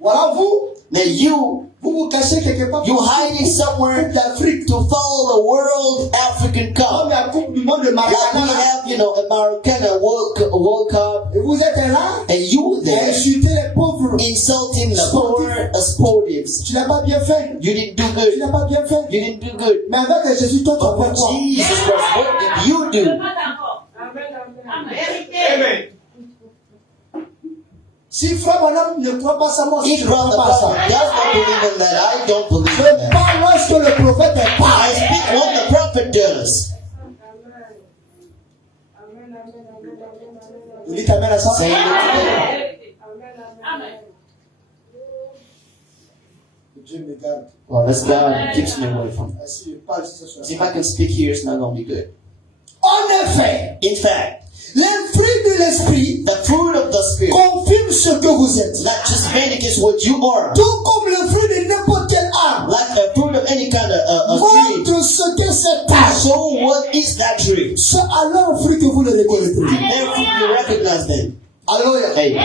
Voilà vous, Now you vous cachez quelque part. hiding somewhere Coupe d'Afrique, to follow the World African comme Cup. la Coupe du Monde de Like we Maracana. have, American World Cup, Et vous êtes là and you à there insulter les pauvres. insulting the poor sportives. Tu n'as pas bien fait. You didn't do Tu good. n'as pas bien fait. You didn't do good. Mais avec Jésus, toi, tu as But fait with quoi? Jesus Christ, what did you do? Amen. Si frère Bonhomme ne croit pas ça, moi aussi, If je ne crois brother pas ça. does not believe in that, I don't believe Je in that. parle lorsque le prophète est I pas. speak what the prophet does. Vous dites amen à ça? Saying it together. Dieu me garde. Well, that's God keeps me away from that. Si je parle, si ça soit. See, if I can speak here, it's not going to be good. En effet, In fact, les fruits de l'esprit the fruit of the Spirit confirment ce que vous êtes. not just vindicates what you are, Tout comme le fruit de n'importe quel arbre like a fruit of any kind of tree. montre ce que c'est arbre. So what is that tree? C'est à leur fruit que vous le reconnaîtrez. Therefore, you recognize them. Alléluia. Hey,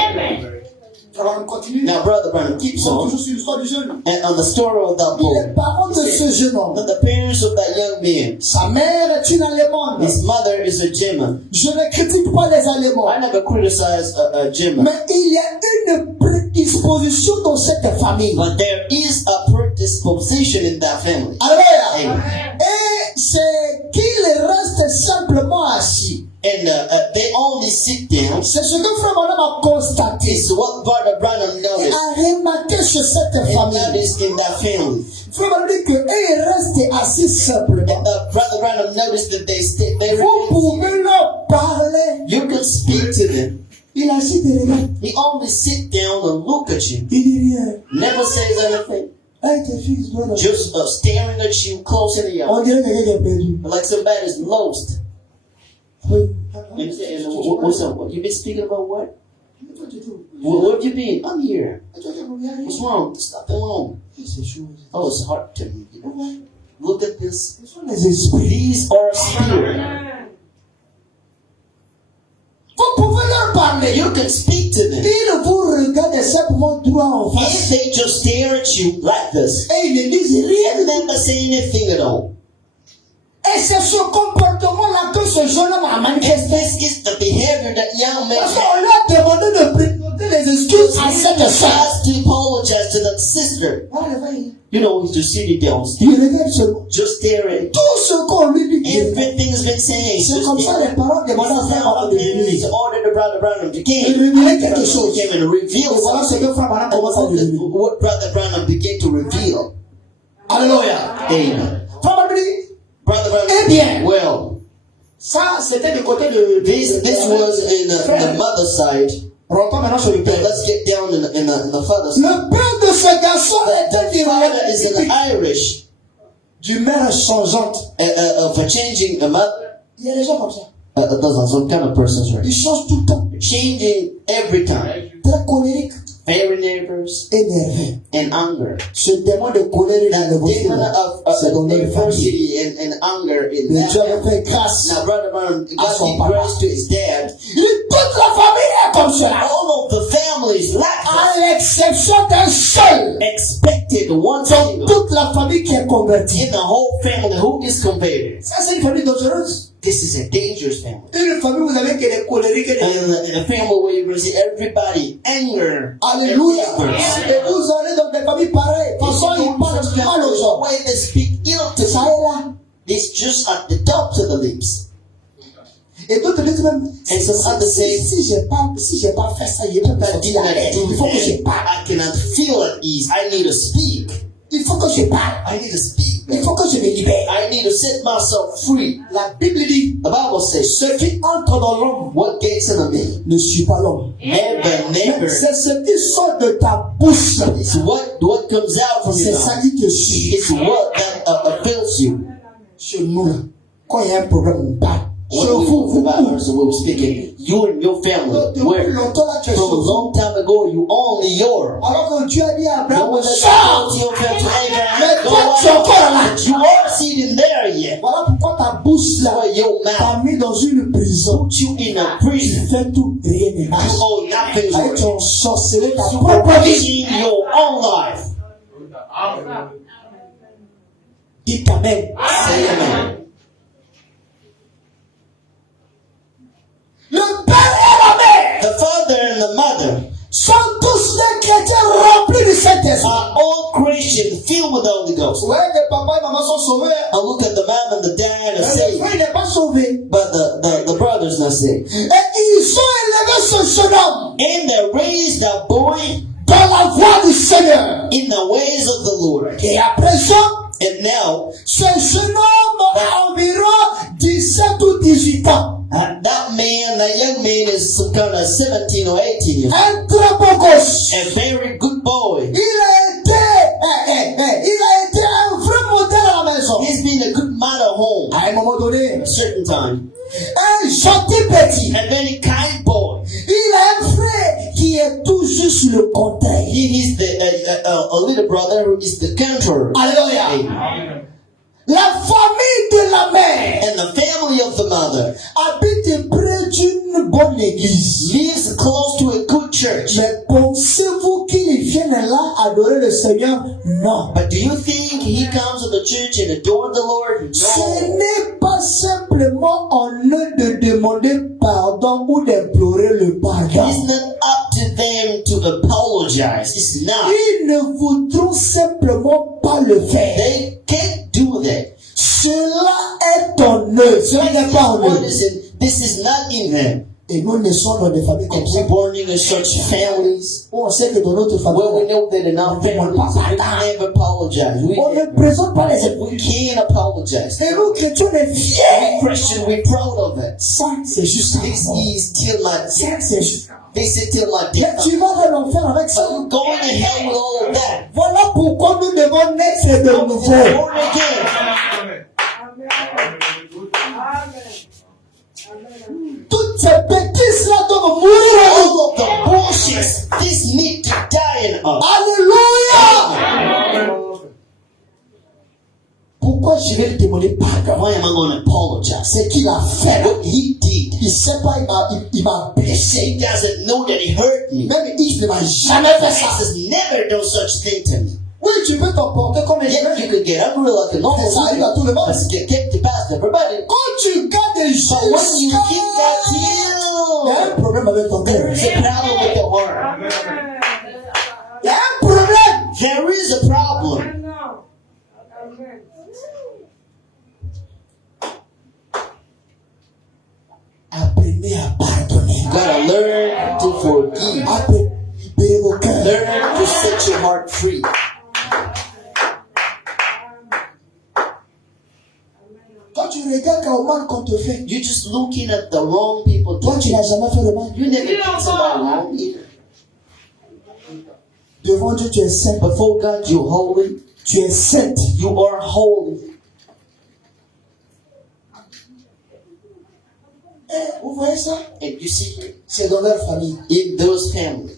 Alors on continue. now, Brother Branham, keep Ils sont on. toujours sur l'histoire du jeune. And on the story of that Les boy, parents de ce jeune homme, the parents of that young man, sa mère est une Allemande. his mother is a German. Je ne critique pas les Allemands. I never criticize a German. Mais il y a une prédisposition dans cette famille. But there is a disposition in that family. Alléluia. Amen. Et c'est qu'il reste simplement assis. And they only sit down. C'est ce que Frère Branham a constaté. It's what Brother Branham Et noticed. a remarqué chez cette And famille. noticed in that family. Frère Branham dit qu'ils restent assis simplement. Brother Branham noticed that they Vous pouvez leur parler. You can speak to them. Il agit de regarder. He only sit down and look at you. Il dit rien. Never says anything. Hey, tes fils, voilà. Just staring at you close in the eye. On dirait quelqu'un qui est perdu. Like somebody's lost. Oui. And what's up? You been speaking about what? Where have you been? I'm here. What's wrong? Stop alone. Oh, it's hard to me. You know what? Look at this. Les esprits. These are spirit. Vous pouvez leur parler. You can speak to them. Ils vous regardent simplement droit en If face. they just stare at you like this Et ils ne disent rien. and never say anything at all. Et c'est ce comportement-là que ce jeune homme a And manifesté. this is the behavior that young man Parce has. qu'on lui a demandé de présenter les excuses à cette soeur. Has to apologize to that sister. You know, he's just sitting down, Il regarde seulement. just staring. Tout ce qu'on lui dit. Everything's been saying. C'est comme ça les parents demandent à Frère Branham de venir. Ordered the Brother Branham to Il came. révélait quelque chose. Came and Et revealed voilà ce something. que Frère Branham commence à Look at dire. what Brother Branham began to reveal. Alléluia. Amen. Frère Branham dit, Brother Branham. eh bien, Well, ça c'était du côté de... this was in the mother side. Rentrons maintenant sur le But père. let's get down in the father side. Le père de ce garçon était The father is an Irish du mère changeante. for changing a mother. Il y a des gens comme ça. Those some kind of persons, right? Ils changent tout le temps. Changing every time. Très colérique, Very nervous énervé. and anger. Ce démon de colère et That d'énervosité, demon c'est dans of notre famille. adversity and anger in Mais that Dieu avait family. fait grâce. Now, Brother Branham, À son God papa. gave grace to his dad. Il dit, toute la famille est comme cela. All of the families like À l'exception d'un seul. expected one C'est single toute la famille qui est convertie. in the whole family who is converted. Ça, c'est une famille dangereuse. This is a dangerous family. Une famille où vous avez que des colériques et des... And a family where you will see everybody anger. Alléluia. Yes. Et vous allez dans des familles pareilles. De toute façon, ils parlent mal aux The gens. way they speak ill to Ça you, est là. it's just at the top to the lips. Et d'autres disent même, And some others say, si j'ai pas fait ça, il peut pas I did dire not do il faut que je that. parle. I cannot feel at ease. I need to speak. Il faut que je parle. I need to speak. Il faut que je me libère. I need to set myself free. La Bible dit, The Bible says, ce qui entre dans l'homme what gets in a man? ne suit pas l'homme. Never, Mais never. c'est ce qui sort de ta bouche. It's what comes out from C'est your ça mouth. qui te suit. It's what that fills you. Chez nous, là, quand il y a un problème, on parle. Chez When we vous, talk about us, we were speaking, you and your family, depuis where longtemps, là, tu es from a chez vous. long time ago, you only your. Alors que Dieu a dit à No Abraham, one has sors! told you to Abraham, Mais go toi, tu es out. encore là. You are sitting there yet. Voilà pourquoi ta bouche, là, Where your mouth t'a mis dans une prison. put you in a Tu prison. fais tout, rien ne marche. You owe nothing Avec to it. ton sorcellerie, ta You propre are vie. in your own life. Dis Amen. Say amen. Le père et la mère The father and the mother sont tous des chrétiens remplis du Saint-Esprit. are all Christians filled with the Holy Ghost. Vous voyez que papa et maman sont sauvés. I look at the mom and the dad and Mais le say, frère n'est pas sauvé. but the brother's not saved. Et ils ont élevé ce jeune homme And they raised that boy dans la voie du Seigneur. in the ways of the Lord. Et à présent, And now, ce jeune homme a environ 17 ou 18 ans. that young man is some kind of 17 or 18 years old. Un très beau gosse. A very good boy. Il a été un vrai modèle à la maison. He's been a good man at home À un moment donné, at a certain time. un gentil petit. A very kind boy. Il a un frère qui est toujours sur le contraire. He is a little brother who is the contrary. Alléluia. Amen. La famille de la mère And the family of the mother habite près d'une bonne église. lives close to a good church. Mais pensez-vous qu'ils viennent là adorer le Seigneur? Non. But do you think he comes to the church and adore the Lord? Ce No. n'est pas simplement en eux de demander pardon ou d'implorer le pardon. It's not up to them to apologize. It's not. Ils ne voudront simplement pas le faire. They can't do that. Cela est en eux. Cela n'est pas en eux. This is not in them. Et nous naissons dans des familles comme And ça. we're born in such families On sait que dans notre where we famille, know that in our families we never apologize. on ne présente pas les épreuves. We can't apologize. Et nous, chrétiens, on est We fiers. Christian, we're proud of it. Ça, c'est juste This ça. is till my Ça, c'est juste. this is till my Mais death. tu vas dans l'enfer avec ça. I'm going to hell with all of that. Voilà pourquoi nous devons naître de I'm nouveau. born again. Toutes ces bêtises-là doivent mourir en nous. All of the bullshit, this need to die in us. Alléluia. Pourquoi je vais le témoigner pardon? Why am I going to apologize? C'est qu'il a fait. What he did. Il sait pas, il m'a blessé. He doesn't know that he hurt me. Même il ne m'a jamais fait ça. Jesus never done such thing to me. Oui, tu peux t'emporter comme un Yet humain. you could get angry like a normal Ça arrive à tout le monde. Let's get to past everybody. Quand tu gardes des But when you jusqu'à... keep that Il y a till, un problème avec ton there cœur. is a problem with the heart. Il y a un problème. There is a problem. Apprenez à pardonner. You gotta learn to forgive. Apprenez à libérer vos cœurs. Learn to set your heart free. Quand tu regardes au mal qu'on te fait, You're just looking at the wrong people. toi tu n'as jamais fait le mal. You never did somebody wrong either. Devant Dieu, tu es saint. Before God, you're holy. Tu es sainte. You are holy. Vous voyez ça? And you see, C'est dans leur famille. in those families.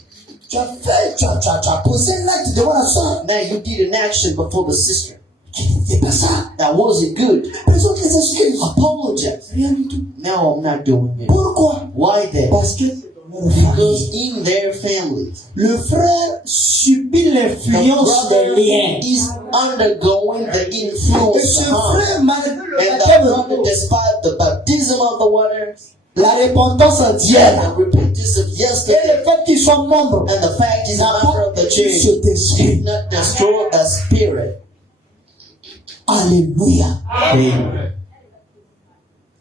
Tu as fait, tu as posé l'acte devant la soeur. Now you did an action before the sister. C'est pas ça. That wasn't good. Présente les excuses. Apologize. Rien du tout. No, I'm not doing it. Pourquoi? Why then? Parce que dans leur famille, Because in their family, le frère subit the l'influence des brother liens. is undergoing the Et influence ce of harm. frère, malgré le And the baptême, brother, despite the baptism of the water, la repentance d'hier, the repentance of et yesterday, le fait qu'il soit membre, and the fact he's a n'a member pas of the eu church, cet esprit. did not destroy the spirit. Alléluia. Amen.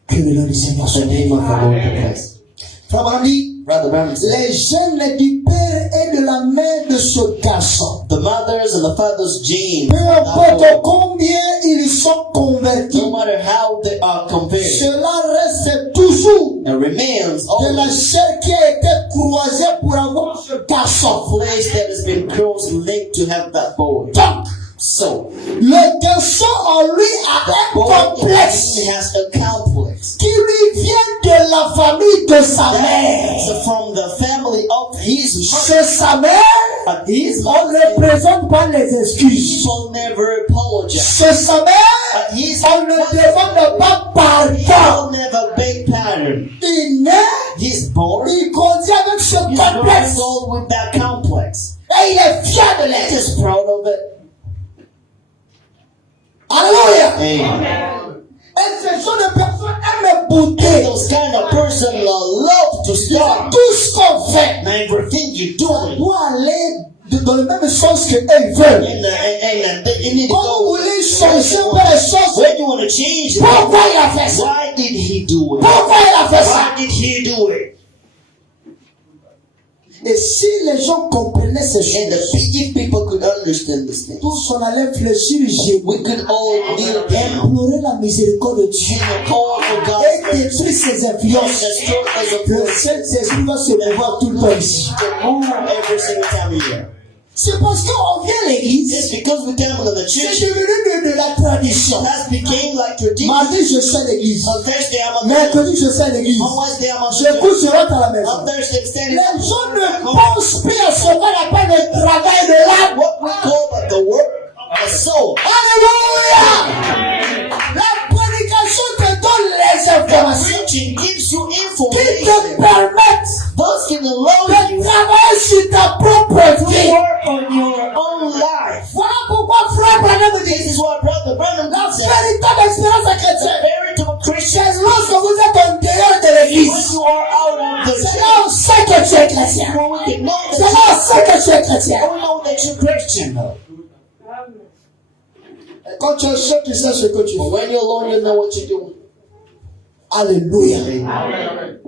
Que le nom du Seigneur The soit name of the Lord be blessed. Frère Branham dit, Brother Branham said, les gènes du père et de la mère de ce garçon, the mother's and the father's genes, peu importe combien ils sont convertis, no matter how they are converted, cela reste toujours it remains de la always chair qui a été croisée pour avoir ce garçon. flesh that has been closely linked to have that boy. Donc, So, le garçon en lui a the un boy complexe he has a complex. qui lui vient de la famille de sa mère. So from the family of his mother, Chez sa mère, his on ne mother, présente pas les excuses. people never apologize. Chez sa mère, His on ne demande pas pardon. people never beg pardon. Il naît, He's born, il grandit avec ce he's complexe. born with that complex. Et il est fier de l'être. He's proud of it. Alléluia. Amen. Et ce genre de personnes aiment bouder. Those kind of person love to start. Tout ce qu'on fait And everything you do, doit aller dans le même sens que eux veulent. and you need to Quand vous go. voulez changer un peu les choses, When you want to change it, pourquoi il a fait ça? why did he do it? Pourquoi il a fait ça? Why did he do it? Et si les gens comprenaient ces And choses, if people could understand this thing, tous on allait fléchir, gémir, we could all kneel down implorer la miséricorde de Dieu and call for et God's mercy détruire ses and influences. destroy us of Le mercy Saint-Esprit va se mouvoir tout le temps ici. to move every single time we hear. C'est parce qu'on vient à l'église, Just because we come to the c'est church, devenu de la tradition. that became like tradition. Mardi, je suis à l'église. On Thursday, I'm on Mercredi, je suis à l'église. On Wednesday, I'm on J'écoute, je rentre à la maison. On Thursday, I'm standing. Les gens ne pensent plus à ce qu'on appelle le travail de l'âme. What we call the work of the soul. Alléluia! La prédication te donne les informations Preaching gives you qui te information. permettent Those can allow de you travailler sur ta propre to vie. work on your own life. Voilà pourquoi Frère Branham dit, This is what Brother Branham la said. véritable expérience chrétienne, Veritable Christian, c'est lorsque vous êtes en dehors de when l'église. you are out of the C'est church, là où on sait que tu es chrétien. when we can know C'est that là où on sait que tu es chrétien. we know that you're Christian. Quand tu es seul, tu sais ce que tu But fais. when you're alone, you know what you're doing. Alléluia. Amen.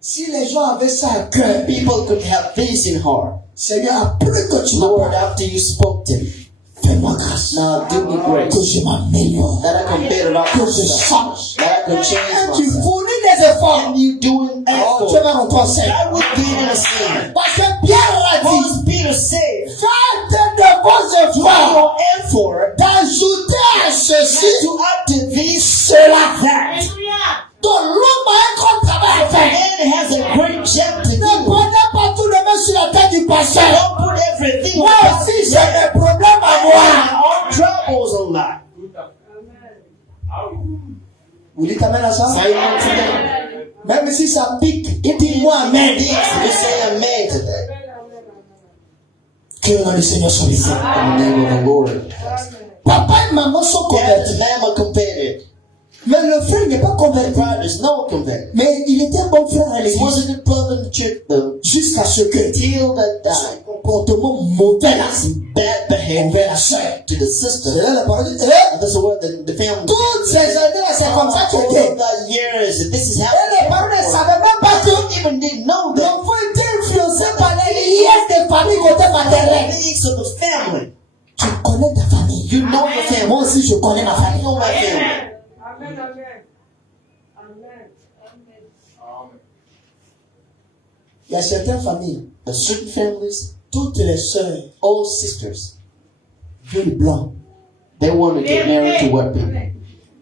Si les gens avaient ça à cœur, People could have this in heart. Seigneur, après que tu m'as Lord, parlé, after you spoke to me, fais-moi grâce. now do me Que grace. je m'améliore. That I can better out Que je myself. change. That I can Et change tu myself. fournis des efforts. And you doing Oh, tu effort. vas rentrer seul. I would be in a sin. Parce que Pierre a dit, Because Peter said, faites de vos efforts your effort d'ajouter à ceci to add to this, cela. that. Donc l'homme a un grand travail à faire. Man has a great job to Ne do. prenez pas tout le monde sur la tête du pasteur. Don't put everything Moi on aussi God's j'ai head. des problèmes à moi. Our troubles on that. Vous dites amen à ça? Say amen to that. Même si ça pique, dis-moi amen. Yes, you say amen to that. Que le nom du Seigneur soit béni. In the name of the Lord. Papa et maman sont Dad convertis. and mama converted. Mais le frère n'est pas converti. Brothers, no converted. Mais il était un bon frère à He l'église. wasn't a brother in the church though. Jusqu'à ce que Till that son time. comportement mauvais là, Bad behavior envers la sœur. to the C'est sister. là la parole dit, And that's what the family. toutes ces années-là, c'est comme ça que All c'était. of the years, this is how. Et les parents ne savaient même pas que Even didn't know that. l'enfant était influencé par les liens des familles côté maternel. Things of the family. Tu connais ta famille. You know your family. Moi aussi, je connais ma I famille. know my family. Amen. Amen. Il y a certaines familles, The certain families, toutes les sœurs all sisters, veulent blanc. they want to get married to white people.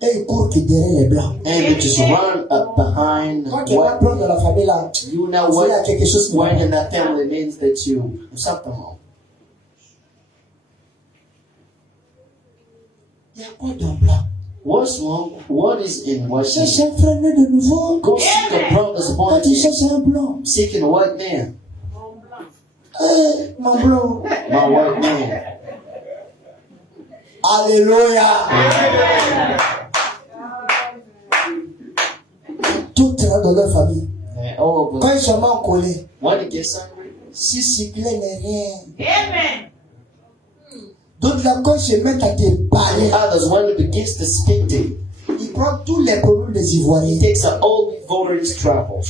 Et ils courent derrière les blancs. And they just run up behind Quand il y a un white blanc dans la famille là, You know il y a what? quelque chose qui White va. in that family means that you something wrong. Il y a quoi dans blanc? What's wrong? What is in white? Cherche un frère né de nouveau. Go seek a brother's born Quand tu again. cherches un blanc, Seeking a white man. mon blanc. My white man. Alléluia. Tout est dans leur famille. And all of Quand them. ils sont en colère, When it gets angry, si cycler n'est rien. D'autres là, quand ils se mettent à te parler, others, when it begins to speak to you, ils prennent tous les problèmes des Ivoiriens. he takes all the voters' troubles.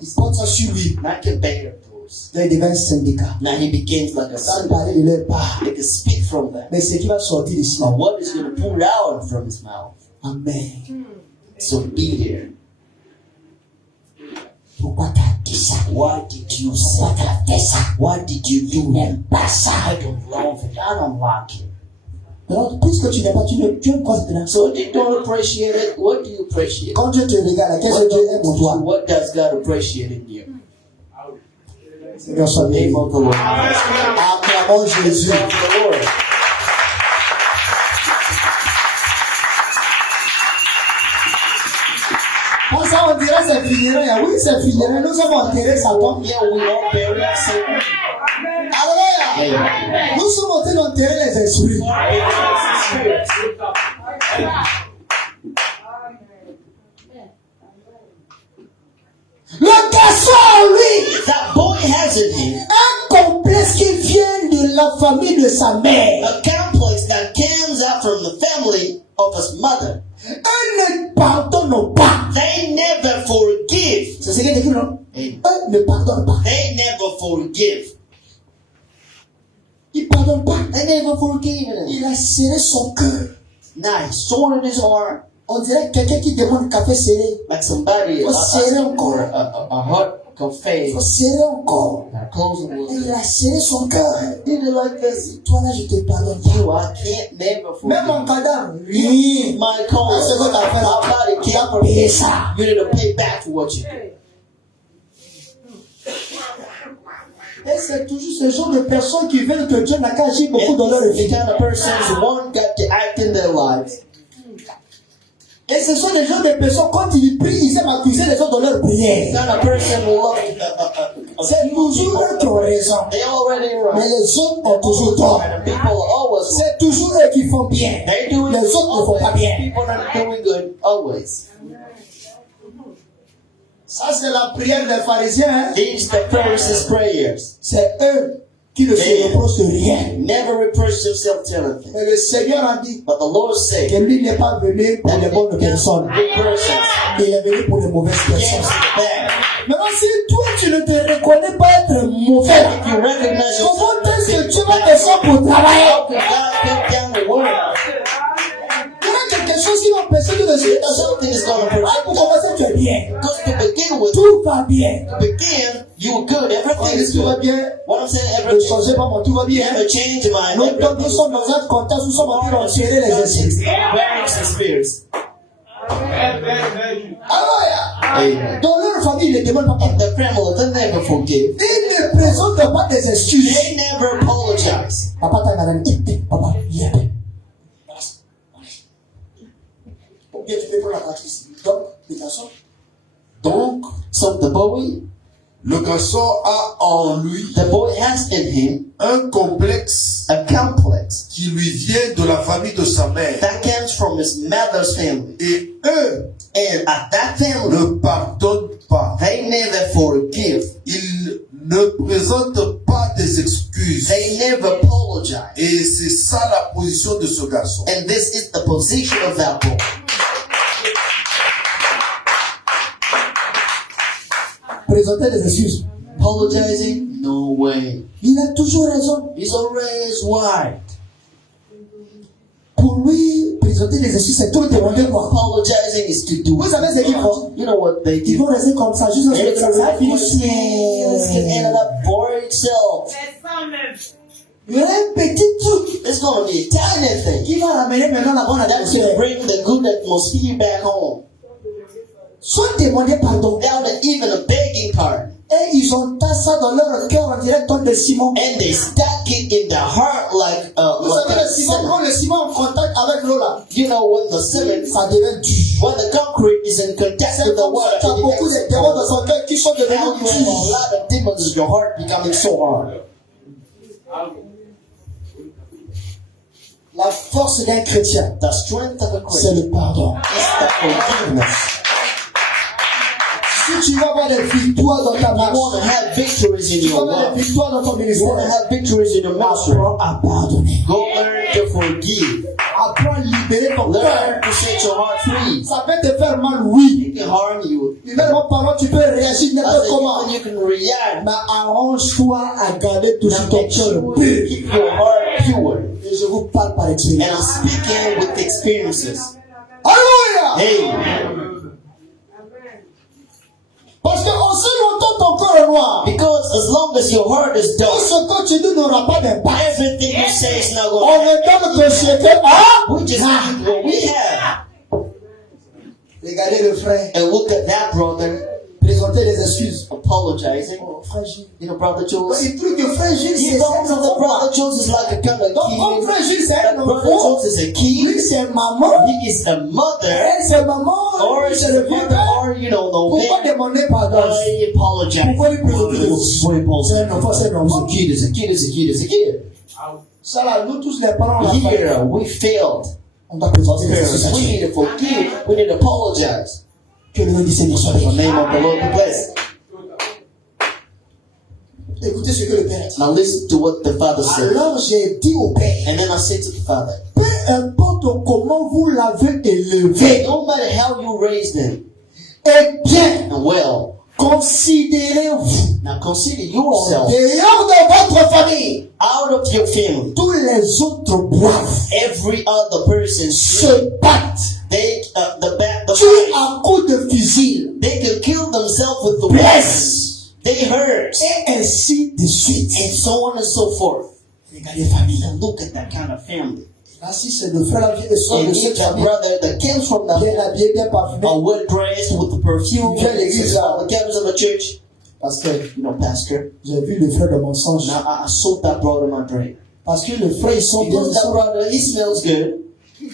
Ils portent ça sur lui. Not can bear those. Là, il devient un syndicat. Now he begins like a Sans son. parler de leur part. They can speak from that. Mais ce qui va sortir d'ici. But what is going to pour out from his mouth? Amen. So be there. Pourquoi tu as dit ça? Why did you say Pourquoi tu that? as fait ça? Why did you Tu do n'aimes that? pas ça. I don't love it. I don't like it. Alors, puisque tu n'aimes pas, tu aimes quoi maintenant? So if you don't appreciate it, what do you appreciate? Quand Dieu te regarde, qu'est-ce que Dieu aime pour toi? What does God appreciate in you? Seigneur soit The béni. name of the Lord. Acclamons Jésus. The name of the Lord. Quand ça, on dirait c'est funéraire. Oui, c'est funéraire. Nous sommes enterrés, Satan. Yeah, we all bury Satan. Alléluia. Amen. Nous sommes en train d'enterrer les esprits. Le garçon, lui, That boy has in him un complexe qui vient de la famille de sa mère. a complex that comes out from the family of his mother. Eux ne pardonnent pas. They never forgive. C'est ce qu'il dit, non? They Eux ne pardonnent pas. never forgive. Ils ne pardonnent pas. They never forgive him. Il a serré son cœur. Nice. Sword in his heart. On dirait quelqu'un qui demande café serré. Like somebody Faut serrer asking for encore. a hot cafe. Il faut serrer encore. Our closing Et was, il a serré son cœur. did it like this. Toi là, je te pardonne pas. You, I can't never Même mon forgive. cadavre, rien. My cause, Parce que t'as fait my la body Tu can't as forgive. payé ça. You need to pay back for what you did. Et c'est toujours ce genre de personnes qui veulent que Dieu n'a qu'à agir beaucoup dans leur The vie. kind of persons one got to act in their lives. Et ce sont des gens de personnes, quand ils prient, ils aiment accuser les autres dans leur The prière. kind of person who loves C'est toujours eux qui ont raison. they already Mais right. les autres ont toujours tort. And the people always C'est toujours eux qui font bien. they do it Les autres ne font pas always. bien. People are doing good always. Ça, c'est la prière des pharisiens. Hein? These the Pharisees' prayers. C'est eux qui ne se reproche de rien. never reproach himself to anything. Mais le Seigneur a dit But the Lord said que lui n'est pas venu pour les bonnes personnes. good persons Il est venu pour les mauvaises against personnes. the bad. Maintenant, si toi tu ne te reconnais pas être mauvais, If you recognize comment yourself, est-ce que Dieu va te faire pour travailler? how can God put down the word? Il y a quelque chose qui va empêcher de réussir. Something is going to Ah, pour protect you. commencer, tu es bien. Because to begin with, Tout va bien. to begin, you were good. Everything is Tout va good. bien. What I'm saying, Ne everything. changez pas, moi, tout va bien. Never change mind. Nous, Everything nous is sommes dans un contexte où nous sommes en train d'enchaîner les esprits. bearing some spirits. Alléluia. Amen. Dans leur famille, ils ne demandent pas In pardon. the family, they never forgive. Ils ne présentent pas des excuses. They never apologize. Papa, t'as une petite. Papa, viens. Bien, tu peux prendre la pratique. Donc, les garçons, Donc, so the boy a en lui has in him un complexe a complex qui lui vient de la famille de sa mère. that comes from his mother's family. Et eux And at that family, ne pardonnent pas. they never forgive. Ils ne présentent pas des excuses. They never apologize. Et c'est ça la position de ce garçon. And this is the position of that boy. présentez des excuses. Apologizing? No way. Il a toujours raison. He's always right. Pour lui, présenter des excuses, c'est tout demander quoi. Apologizing is to do. Vous savez ce qu'ils font? You know what they Ils do? vont rester comme ça, juste They ça. Ça finit can end up boring itself. Il y aura un petit truc It's going to be a tiny thing. qui va ramener maintenant la bonne That atmosphère. can bring the good atmosphere back home. Soit demander pardon. Without even a begging pardon. Et ils ont tas ça dans leur cœur, on dirait tonne de ciment. And they stuck it in their heart like Vous savez, like le ciment, cement. quand le ciment est en contact avec l'eau là, You know when the cement, ça devient dur. when the concrete is in contact C'est with the comme ça water, qu'il y a it beaucoup de becomes démons dans hard. son cœur qui sont Now you devenus have a durs. lot of demons in your heart becoming so hard. La force d'un chrétien, The strength of a c'est Christian le pardon. is the forgiveness. Si tu vas avoir des victoires dans ta You marche, want to have victories in tu vas your avoir life. des victoires dans ton You want to ministère, have victories in your ministry. apprends à pardonner. Go learn to forgive. Apprends à libérer ton cœur. Learn to set your heart free. Ça peut te faire mal, oui. It can harm you. Libère-moi parole, tu peux réagir I n'importe said, comment. you can react. Mais arrange-toi à garder toujours Now ton make cœur sure pur. you keep your heart pure. Et je vous parle par And expérience. I'm speaking with experiences. Alléluia! Hey, Parce que aussi longtemps ton corps est noir, because as long as your heart is tout dark, ce que tu dis n'aura pas d'impact. everything you say is not On going to me donne que c'était We just need what we have. Regardez le frère, And look at that brother présenter les excuses. apologizing. Oh, frère Gilles. You know, Brother Jules. Il trouve que frère Gilles, You c'est know, un the Brother Jules is like a kind of Donc, comme kid. frère Gilles, c'est That un Brother enfant. Jules is a kid. Lui, c'est maman. He is a mother. Elle, c'est maman. Or Lui, it's c'est a le vieux mother. père. Or, you know, no Pourquoi man. demander pardon? I apologize. Pourquoi lui présenter des excuses? Pourquoi il pense? C'est un enfant, c'est un enfant. It's a kid, it's a kid, it's a kid, it's a kid. Ça là, nous tous les parents, on l'a fait. Here, we failed. On doit présenter les excuses. Parents, we need to forgive. We need to apologize. Que le nom du Seigneur soit In the béni. name of the Lord be blessed. Écoutez ce que le Père dit. Now listen to what the Father said. Alors j'ai dit au Père, And then I said to the Father, peu importe comment vous l'avez élevé, no matter how you raised him, et bien, and well, considérez-vous now consider en yourself dehors de votre famille, out of your family. tous les autres boivent, Every other person, se battent, they, tuent à coups de fusil, they can kill themselves with the blessent, they hurt, et ainsi de suite. and so on and so forth. Regardez famille. And look at that kind of family. Là, si c'est le frère, la vie, et sort And de if cette that famille, brother that comes from the bien habillé, bien parfumé, well dressed with the perfume, Viens à l'église, là. the cameras of the church, parce que you know, pastor. j'ai vu le frère de mon songe. Now I saw that brother in my dream. Parce que le frère, ils sont bien. Because that brother, he smells good.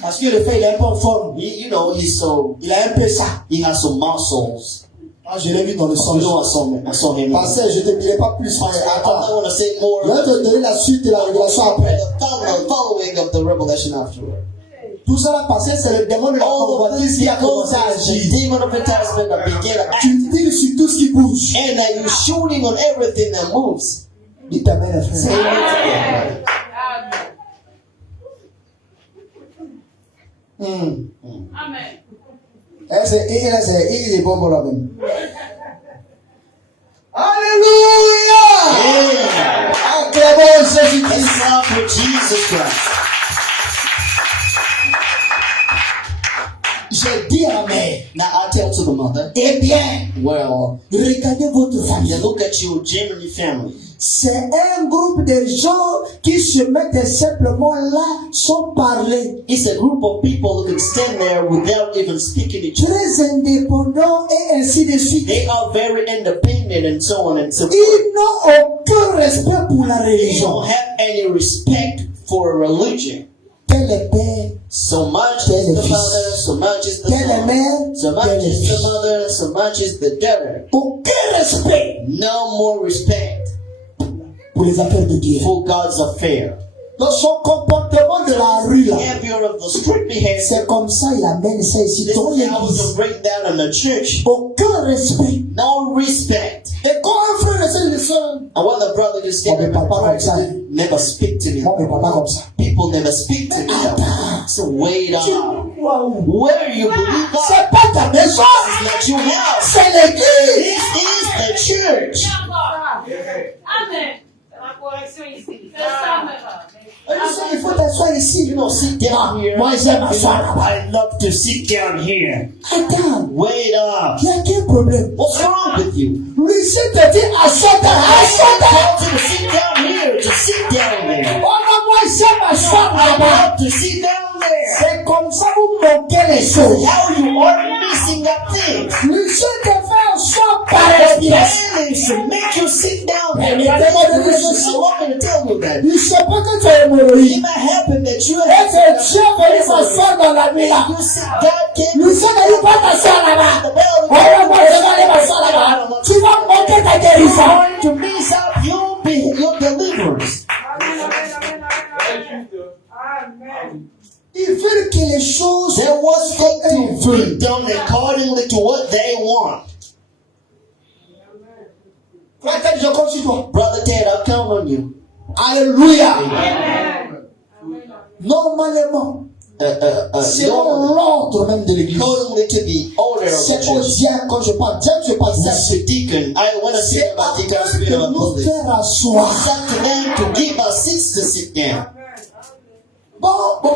Parce que le frère, il est un peu en forme. You know, he's so, Il a un peu ça. he has some muscles. Ah, je l'ai vu dans le You songe. know, I saw him. Pasteur, je ne te dirai pas plus, mais I attends. want to say more. Je vais te donner la suite de la révélation après. The following of the revelation afterward. Tout ça là, parce que c'est le démon de la All of convoitise this qui a commencé à because agir. the demon of enticement that began to act. Tu tires sur tout ce qui bouge. And you're shooting on everything that moves. Dites amen, Say frère. it Amen. together. Il est bon pour la même. Alléluia! Yeah. Acclamons Jésus-Christ. Let's clap for Jesus Christ. Je dis amen. Now I tell to the mother, Eh bien, well, regardez votre famille. you look at your Germany family. C'est un groupe de gens qui se mettent simplement là sans parler. It's a group of people who can stand there without even speaking each other. Très indépendants et ainsi de suite. They are very independent and so on and so forth. Ils n'ont aucun respect pour la They religion. don't have any respect for a religion. Tel est père, So much Tel is est the fils. father, so much is the tel est son, mère, so much tel est is the fils. mother, so much is the daughter. Aucun respect No more respect pour les affaires de Dieu. for God's affair. Dans son comportement de la rue là, Behavior of the street behavior. c'est comme ça il amène ça ici This dans is how to l'église. break down in the church. Aucun respect. No respect. Et quand un frère essaie de se... And when the brother is standing Oh, mais papa there, comme ça. never speak to Moi, me. mais pas comme ça. People never speak to me. So wait on. Where you believe God? C'est pas ta maison, This is not your house. c'est l'église. This is the church. Amen. La correction ici. C'est ça, Il faut t'asseoir ici. You don't sit down here. Moi, j'aime m'asseoir là-bas. I love to sit down here. Attends, Wait up. il y a quel problème? What's wrong with you? Lucie te dit assois-toi, assois-toi. I told you to sit down here. To sit down there. Oh non, moi, j'aime m'asseoir I là-bas. love to sit down there. C'est comme ça vous manquez les choses. How you are missing up things. Lucie te fait asseoir par The respiration. plan is to make you sit down there. Mais I demande de want me to tell you that. Il se peut que tu aies hémorroïde. It might happen that you Et have que Dieu venu s'asseoir dans la nuit là. you sit, God came Lucie ne dit pas t'asseoir là-bas. Oh non, moi, je vais aller m'asseoir là-bas. Tu vas manquer ta guérison. going to miss out your deliverance. Amen, amen, amen, amen. Amen. Ils veulent que les choses They want soient to be done accordingly to what they want. Frère Ted, je compte sur toi. Brother Ted, I'll count on you. Alléluia. Amen. Normalement, c'est Normally, l'ordre même de l'église. accordingly to the order of the C'est au church. diacre quand je parle. Diacre, je parle ça. That's the deacon. I want to say C'est about à deacons eux being de a nous public. faire asseoir. It's up to them to give us seats to sit down. Bon, par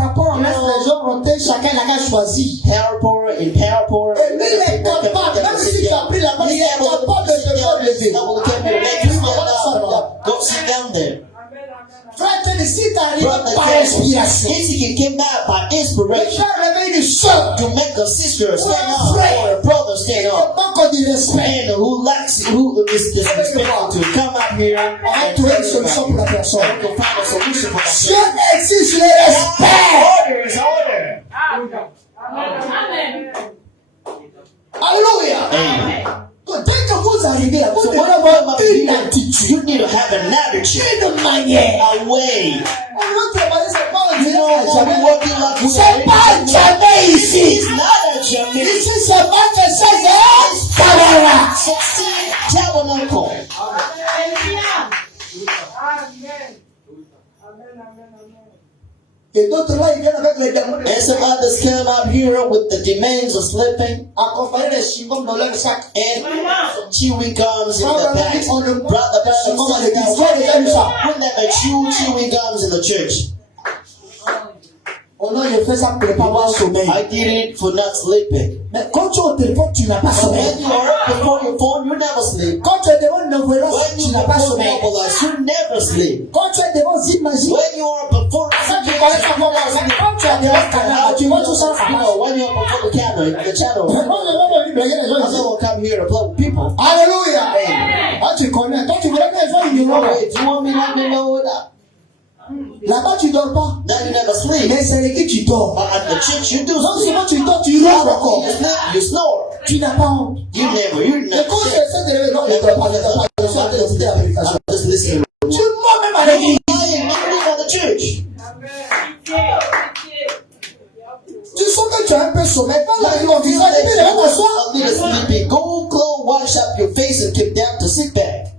rapport à les gens montés, chacun l'a choisi. Power power and power power. Et lui, il est capable, même si tu as pris la main, il est capable de te faire lever. Go sit down there. Frère Ted, si tu arrives Brother par Ted, inspiration, if you came out by le inspiration frère réveille une soeur. to make a sister stand up or a brother Il stand ne up, manque du respect. and who is disrespectful to come up here On va and trouver une solution pour la personne. to find a solution for that. Dieu exige le respect. Order is order. Amen. Alléluia. Amen. Donc, dès que vous arrivez là, vous So devez when you avoir come up une here, attitude, you need to have an attitude, une manière. a way. On veut travailler, c'est pas un You Dieu know, à when jamais. we working like we C'est pas jamais ici. It's not a Jamaican. Ici, c'est pas que c'est Tabara. 16 tabernacle. Amen. Et d'autres là, ils viennent avec les démons. And some others come out here with the demands of sleeping Accompagnés des chewing-gums dans leur sac. and chewing gums in the back. On ne Brother, chewing-gum à brother, l'église. Toi, déjà vu ça. we never chew chewing gums in the church. Oh non, je fais ça pour ne pas avoir sommeil. I did it for not sleeping. Mais quand tu es au téléphone, tu n'as pas But sommeil. when you are up before your phone, you never sleep. Quand tu es devant une nouvelle, When tu you n'as pas before sommeil. mobilize, you never sleep. Quand tu es devant Zip Magic, When you are before ça tu connais ça comment ça. Quand tu es devant Canal, tu vois tout ça, ça you marche. know, when you are before the camera, the channel. Moi, je vais venir blaguer les gens I ici. don't come here to play with people. Alléluia. Ah, tu connais. Toi, tu voulais que les gens ignorent. Hey, do you want me to let me know that? Là-bas, tu dors pas. Now you never sleep. Mais c'est l'église, tu dors. But at the church, you do Non sleep. seulement tu dors, tu ronfles encore. You sleep, you snore. Tu n'as pas honte. You never Et quand tu check. essaies de lever, non, je dors pas, je dors pas. Je suis en train d'écouter la prédication. I'm just listening. Tu mens même à l'église. I am not at the church. Tu sens que tu as un peu sommeil. Quand là, ils vont dire, ça, tu peux lever t'asseoir. A little sleepy. Go, wash up your face and get down to sit back.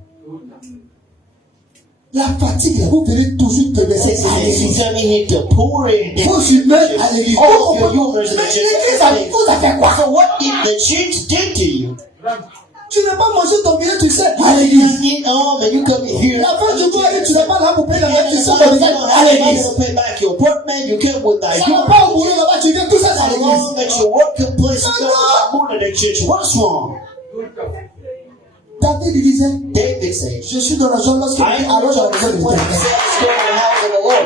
La fatigue, là, vous verrez toujours te laisser à You l'église. tell me you need to pour in Vos humeurs à l'église. all of your humors in Mais the l'église a church. vous a fait quoi? So what did the church do to you? Tu n'as pas mangé ton billet, tu sais, à You l'église. eat home and you come here. La fin du mois, tu n'es pas là pour payer la note, tu sais, ton billet à You l'église. don't pay back your apartment. You come with thy Ça va pas au boulot là-bas, tu viens tout ça à As l'église. long as your working place is more than the church. What's wrong? David il disait, David said, je suis dans la joie lorsque I alors j'ai besoin de when l'éternel. the saints go in the house of the Lord.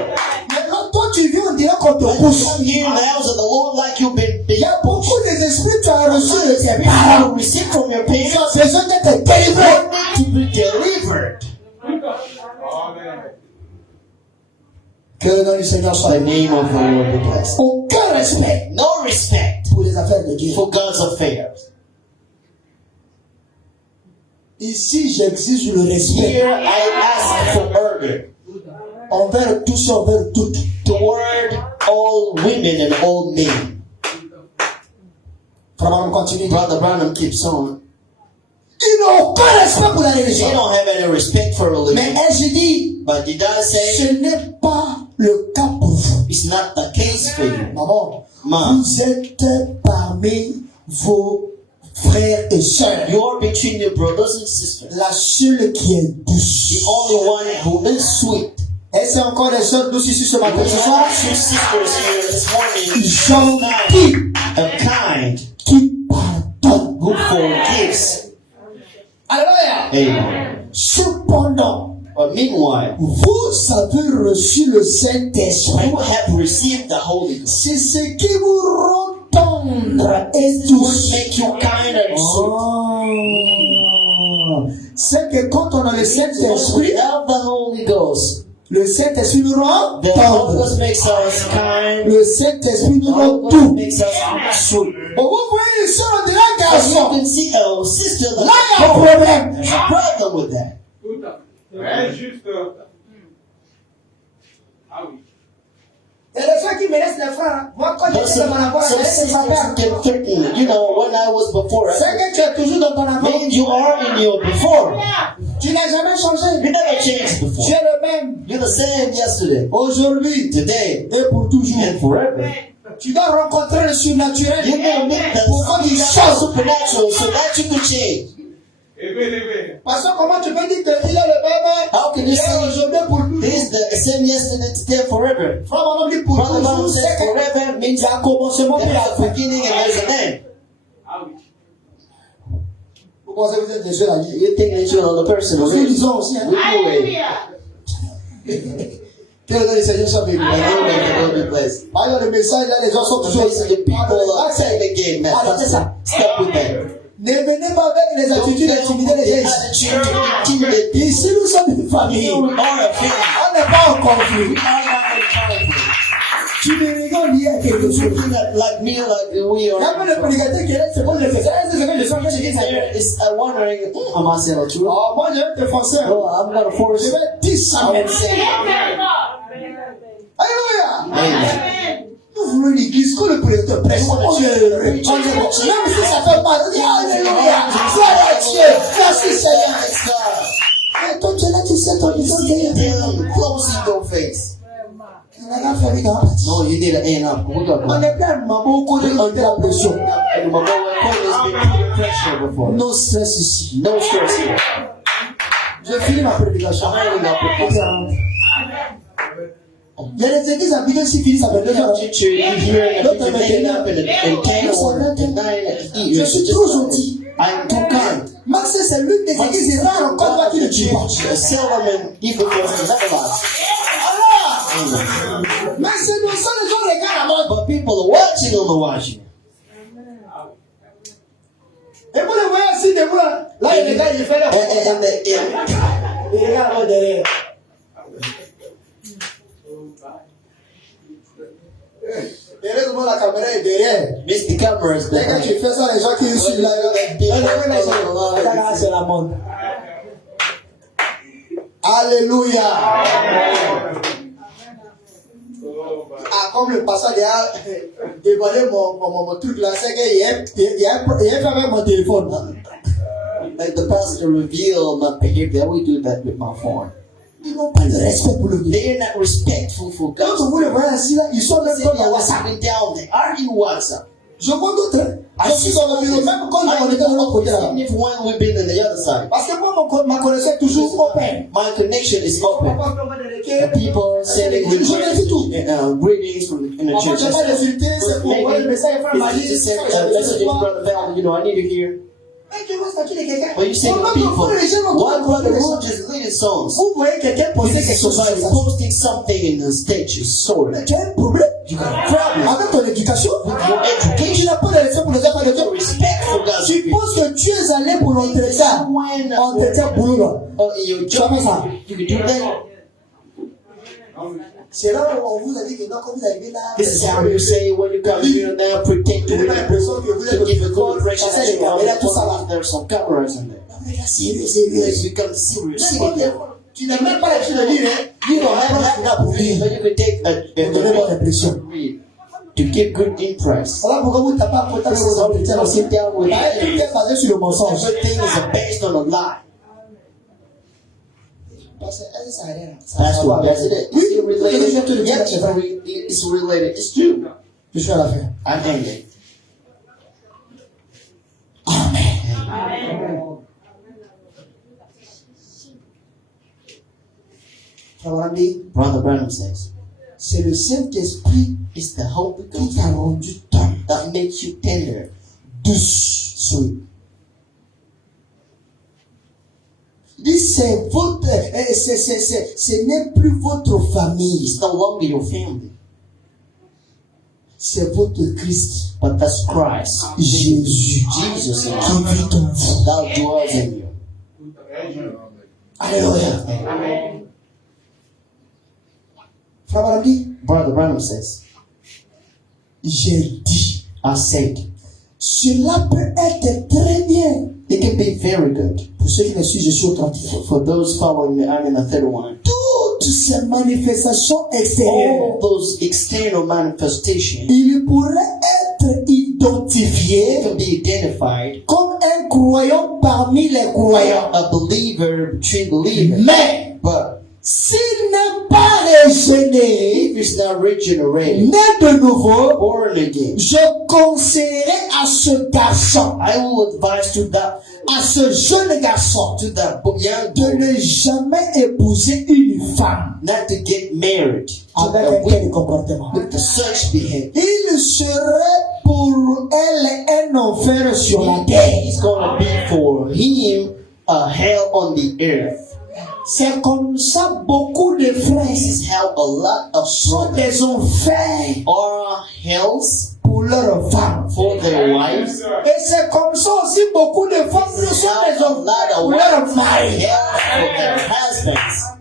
Maintenant, toi, tu viens, on dirait qu'on te When you pousse. come here in the house of the Lord like you've been Il y a beaucoup des esprits que tu as reçus de tes you parents. receive from your Tu parents. as besoin d'être délivré. You need to be delivered. Que le nom du Seigneur soit The élevé. name of the Lord be blessed. Aucun respect No respect pour les affaires de Dieu. for God's affairs. Ici, j'exige le respect Here I ask for order envers tous et envers toutes. toward all women and all men. Frère Branham continue. Brother Branham keeps on. Ils n'ont aucun respect pour la They religion. don't have any respect for Mais religion. ai-je dit, But did I say ce n'est pas le cas pour vous. it's not the case for you? Maman, Mom, vous êtes parmi vos frères et sœurs. you are between your brothers and sisters. La seule qui est douce. The only one who is sweet. Est-ce encore des sœurs douces ici ce matin, We ce soir? have two sisters here this morning. Gentils, A kind qui pardonnent. who forgives. Alléluia. Amen. Cependant, But meanwhile, vous avez reçu le Saint-Esprit. you have received the Holy Ghost. C'est ce qui vous rend tendre et This will douce. make you kind and sweet. Oh. C'est que quand on a le We Saint-Esprit, have the Holy Ghost. le Saint-Esprit nous rend The Holy tendre. Ghost makes us kind. Le Saint-Esprit The nous Holy rend Ghost tout. makes us sweet. Bon, vous voyez une sœur, on dirait un As you garçon. can see, a sister Là, il y a un that problème. there's a problem with that. Ouais, juste. Ah oui. Il y a des gens qui me laissent les frères. Moi, quand There's j'étais dans mon avoir, some c'est sisters ma who père. can threaten. You know, when I was before, C'est que tu es toujours dans ton avoir. means you are in your before. Tu n'as jamais changé. You never changed Tu before. es le même. You're the same yesterday, Aujourd'hui today, et pour toujours. and forever. Tu dois rencontrer le surnaturel. You're gonna meet the Pour qu'on y change. supernatural so that you can change. Élevé. Parce que comment tu peux dire qu'il est le même How can you hier, say aujourd'hui pour toujours? he's the same yesterday, today, and forever? Frère Branham dit pour Brother Branham toujours. says C'est que forever means il y a un commencement et there's la a fin. beginning and there's an end. Ah oui. Vous pensez que vous êtes des jeunes à dire. You think that you're another person Nous already. lisons aussi. Hein. We do it. Que le nom du Seigneur soit béni. And you make the Lord be blessed. Ah, il y a le message là, les gens sont The toujours. face of the people Ah, are saying again, man. Arrêtez ça. Stop with that. Ne venez pas avec les attitudes d'intimider les gens. Attitude to intimidate people. Ici, nous sommes une famille. You On are a family. n'est pas en conflit. We are not in conflict. Tu me rigoles lié à quelque chose. You're not like me, like we Il y a même le are. prédicateur qui est là, c'est bon, je fais ça. Est-ce que je sens que j'ai dit ça? There is wondering, am I saying the truth? Oh, moi, je vais te forcer. Oh, I'm gonna force Je you. vais dire ça. I will say, Alléluia. Amen. Nous voulons l'église, que le prédicateur prêche. On est heureux. Même si ça fait mal, on dit Alléluia. Gloire à Dieu. Merci Seigneur. Praise God. Mais toi, tu es là, tu sais ton You maison sit Seigneur. down, close your face. Il n'a pas fallu dans No, you need to end up. We got on one. est plein de mamans qui ont été la pression. And my boy has been put pressure before. No stress ici. No stress here. Je finis ma prédication. Il y a des églises habituées qui finissent à 22h. Teacher, you hear that you end up in 10 or 9 Je suis trop gentil. I'm too kind. Max, c'est l'une des églises rares encore là qui ne tue pas. Solomon even was in Netherlands. Alors, mais c'est nous ça, les gens regardent à mode. But people are watching on the watching. Et vous le voyez assis debout là. Là, il y a des gars, ils font là. And Il regarde là derrière. Derrière, tout le monde, la caméra est derrière. Mr. Cameras, Dès que tu fais ça, les gens qui suivent là, regarde là, c'est la mode. Alléluia. Ah, comme le passage a dévoilé mon truc là, c'est qu'il y a fait avec mon téléphone. like the pastor revealed my behavior. We do that with my phone. Ils n'ont pas de respect pour le Dieu. They are not respectful for Quand God. vous les voyez assis là, ils sont même They pas dans are WhatsApp. sitting down there. Are you WhatsApp? Je vois d'autres assis dans le bureau, même quand on était de l'autre côté là. Even if one we've been on the other side. Parce que moi, ma connexion est toujours open. My connection is open. The people sending Je l'ai vu tout. greetings from in the En fait, church. j'ai pas de filter, c'est pour envoyer le message et faire ma It's liste. just a message from Brother Val, you know, I need to hear. Mais tu vois, c'est qui les quelqu'un? But you see the people, one brother who just leading songs. Vous voyez quelqu'un poster quelque chose sur Somebody ça. posting something in the status, sort of. Tu as un problème? You got a problem Avec ton éducation? with your Tu education. n'as pas de respect pour les enfants de Dieu. No respect for God's Tu people. penses que tu es allé pour l'entretien. When Entretien boulot là. in your Tu vas job, faire ça. you can do that. C'est là où on vous a dit que non, quand vous arrivez là, This is how you say when you come here now, pretend to read to give a good impression that you know there's some cameras in there. Mais là, sérieux, You sérieux. become serious. Tu n'as même pas l'habitude de lire, hein. You don't have that pour lire. but you can take Pour donner bonne impression. read to give good impress. Voilà pourquoi vous tapez à côté de vos entretiens aussi. Sit down with Tout est basé sur le mensonge. everything is based on a lie. Parce que elle, ça a rien. That's what that's it. Oui, Is it related? je te le dis, Yeah, c'est vrai. it's related. It's true. Je suis à la fin. I end it. Frère Brandy, Brother Branham says, c'est le Saint-Esprit it's the Holy qui Ghost t'a rendu tendre, that makes you tender. douce. Il dit, c'est votre, ce n'est plus votre famille, It's no longer your family, c'est votre Christ, but that's Christ. Jésus, Jesus in qui you. vit en vous. That dwells in you. Alléluia. Frère Brandy, Brother Branham says, j'ai dit, I said, cela peut être très bien. it can be very good. Pour ceux qui me suivent, je suis au 31. For those following me, I'm in the third one. Toutes ces manifestations extérieures, All those external manifestations il pourrait être identifié can be identified comme un croyant parmi les croyants. a believer between believers. Mais But s'il n'est pas régénéré, if it's not regenerated, né de nouveau, born again, je conseillerais à ce garçon, I will advise to à ce jeune garçon, that young de boy ne jamais épouser une femme not to get married to avec a un tel woman comportement. with such behavior. Il serait pour elle un enfer sur la terre. It's gonna be for him a hell on the earth. C'est comme ça beaucoup de frères This is how a lot of sont brothers des enfers are hells pour leurs femmes. for their wives. Et c'est comme ça aussi beaucoup de femmes This is sont how des a enfers lot of pour leurs wives are maris. hell for their husbands.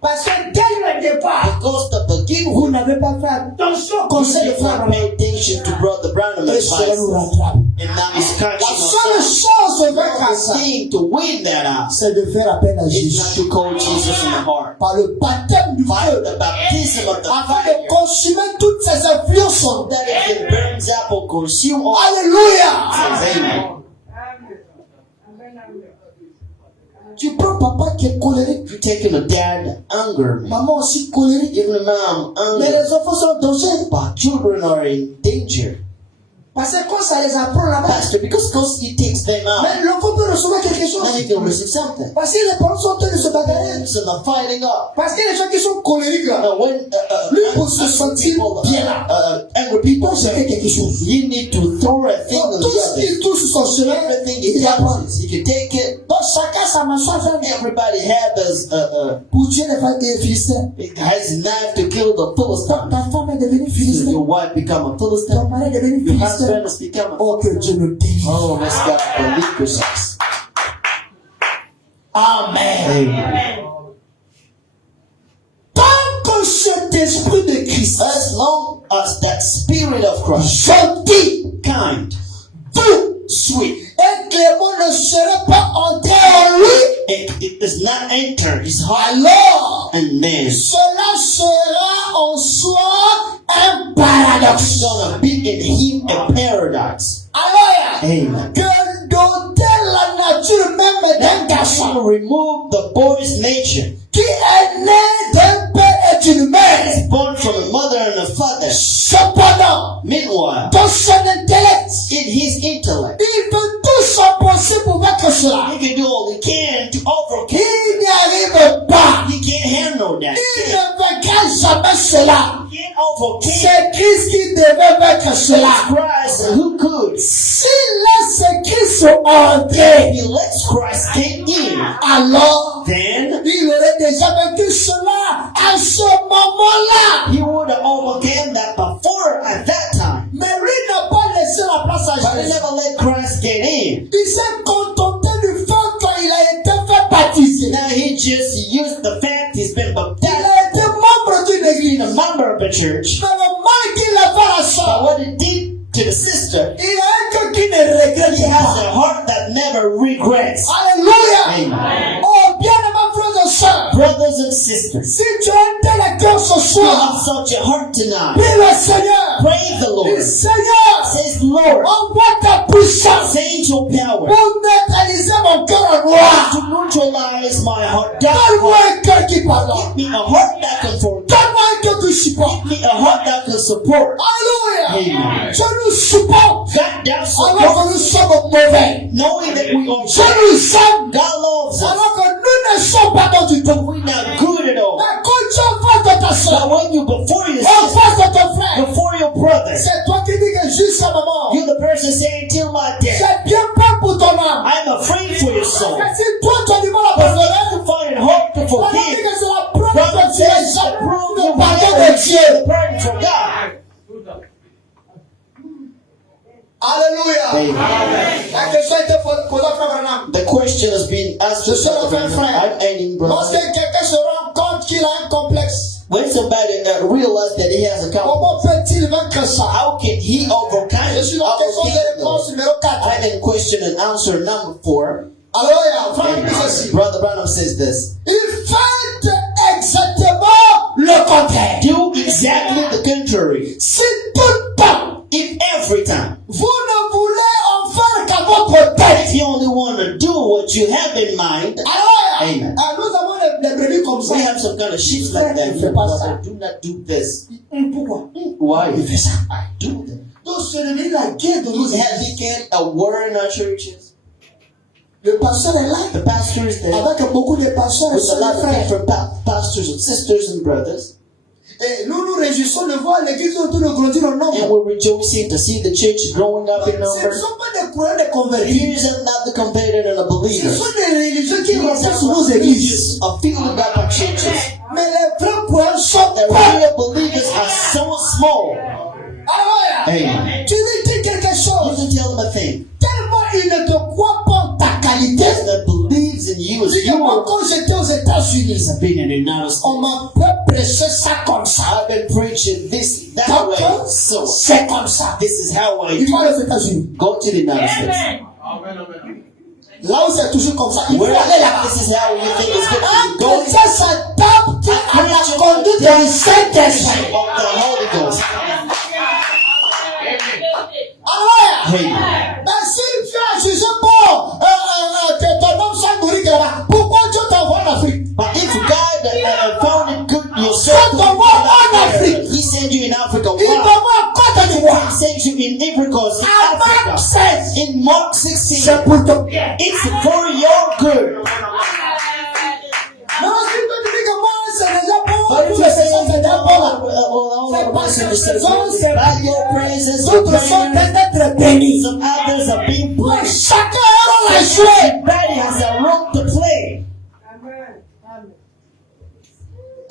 Parce que dès le départ, Because the beginning, vous n'avez pas fait attention au conseil de you frère. don't pay attention to Brother Branham Et cela nous advice, rattrape. and now he's La catching seule us chose de up. faire The ça, thing to win that out c'est de faire appel à is Jésus. not to call Jesus in the heart. Par le baptême du By feu, the baptism of the afin fire, de consumer toutes ces influences. that it can burns up or consume all. Alléluia! Says amen. Tu prends papa qui est colérique, You're taking a dad anger, man. maman aussi colérique. Even a mom Mais anger. les enfants sont en danger. But children are in danger. Parce que quand ça les apprend là-bas, Pastor, because he takes them out, mais l'enfant peut recevoir quelque chose. now he can receive something. Parce que les parents sont en train de se bagarrer. So they're fighting up. Parce que les gens qui sont colériques là, Now when lui pour se sentir bien là, angry people il fait quelque chose. you need to throw a thing on Tout the ce other. qui touche son chemin, Everything il he apprend. touches, he can take it. Donc chacun sa mâchoire Everybody has pour tuer les femmes des Philistins. has a knife to kill the Philistine. Ta femme est devenue Philistin. Your wife become a Ton Philistine. mari est devenu Your Philistin. husband has become a Oh, que Dieu nous délivre. Oh, let's God deliver us. Amen. Amen. Tant que cet esprit de Christ, As long as that spirit of Christ, gentil, kind, doux, sweet, et clément ne serait pas entré en lui, it does not enter his heart, alors and then cela sera en soi un paradoxe. it's gonna be in him a paradox. Alors, Amen. que doter la nature même d'un garçon Shall remove the boy's nature qui est né cela. He can do all he can to overcome. Il n'y arrive pas. He can't handle that. Il ne vaincra jamais cela. He can't overcome. C'est Christ qui devait vaincre cela. Christ, who could? S'il laisse Christ entrer, He lets Christ get in. alors Then il aurait déjà vaincu cela à ce moment-là. he would have overcome that before at that time. Mais lui n'a pas laissé la place à But he Jésus. never let Christ get in. Il s'est contenté du fait qu'il a été fait baptiser. Now he just used the fact he's been Il baptized, a été membre d'une église. a member of a church. Mais le mal qu'il a fait à la But soeur, what he did to the sister, il a un cœur qui ne regrette he has pas. a heart that never regrets. Alléluia. Amen. Oh, bien-aimés frères et sœurs, Brothers and sisters, si tu as un tel cœur ce you have soir, such a heart tonight. prie le Seigneur. Praise the Lord. Dis, Seigneur, Says the Lord, envoie ta puissance send your power pour neutraliser mon cœur en noir. to neutralize my heart. Donne-moi un cœur qui pardonne. Give me a heart that can forgive. Donne-moi un cœur qui supporte. Give me a heart that can support. Alléluia. Amen. Je nous supporte God does support, alors que nous sommes mauvais. knowing that we are Je bad. nous aime God loves us. alors que nous ne sommes pas bons du tout. We're not good at all. Mais quand tu es en face de ta But soeur, when you before your en sister, face de ton frère, before your brother, c'est toi qui dis que jusqu'à moment, you're the person saying, till my death, j'ai bien peur pour ton âme. I'm afraid for your soul. Mais si toi tu as du mal à But pardonner, if you find it hard to on dit forgive, que c'est la preuve God que tu es says to jamais prove le you pardon never de Dieu. pardon from God. Alléluia. Amen. La question était posée à Frère Branham. The question has been asked to Je suis Brother en train, Branham. frère. I'm ending, Lorsque brother. quelqu'un se rend compte qu'il a un complexe, When somebody realizes that he has a complex, comment peut-il vaincre ça? how can he overcome Je suis dans la question de réponse numéro 4. I'm in question and answer number 4. Alléluia. Frère, dit ceci. Brother Branham says this. Il fait exactement le contraire. Do exactly the contrary. Si tout le temps, If every time, vous ne voulez en faire qu'à votre tête, if you only want to do what you have in mind, Alléluia. Amen. Nous avons des brebis comme ça. we have some kind of sheep like that. Fais pas ça. Brother, do not do this. Pourquoi? Why? Il fait ça. I do that. Donc, c'est devenu la guerre de nos Has églises. become a war in our churches. Le pasteur est là, The pastor is there avec beaucoup de pasteurs et with a sœurs lot et of frères. different pastors and sisters and brothers, Et nous nous réjouissons de voir l'église autour de grandir en and nombre. we're rejoicing to see the church growing up in Ce ne number. sont pas des croyants de convertis. These are not the competitor and the Ce believers. sont des religieux qui These restent are sur nos églises. religious of filling up our churches. Mais les vrais croyants sont The pas. real believers are so small. Alléluia. Amen. Tu lui dis quelque You chose. can tell them a thing. Tellement il ne te croit pas en ta qualité. That believes in you as Dis que you moi, are. quand j'étais aux États-Unis, Being in the United on States. m'a pas prêché ça comme ça. I've been preaching this that Donc, way. So c'est comme ça. this is how I Il va aux États-Unis. go to the United States. Amen. Amen, amen. Là où c'est toujours comme ça. Il faut Where aller là-bas. this is how you think it's going Un to go. chrétien s'adapte à la conduite du Saint-Esprit. Of the Holy Ghost. Alléluia. Amen. Mais si tu as jugé bon que ton homme soit nourri là, pourquoi Dieu t'envoie en Afrique? But if God found it good, you Quand serve on va en Afrique, He sent you in Africa. il Why? t'envoie en Côte He d'Ivoire. sent you in Africa. À Marc 16, In Mark 16, c'est pour ton bien. it's for your good. Non, si tu te dis que moi, c'est déjà bon, But if tous you les say, saisons, c'est déjà bon là. all the person to say, by your praises, your D'autres sont prayers, peut-être bénis. some others are being Mais blessed. chacun a un rôle à jouer. Everybody has a role to play.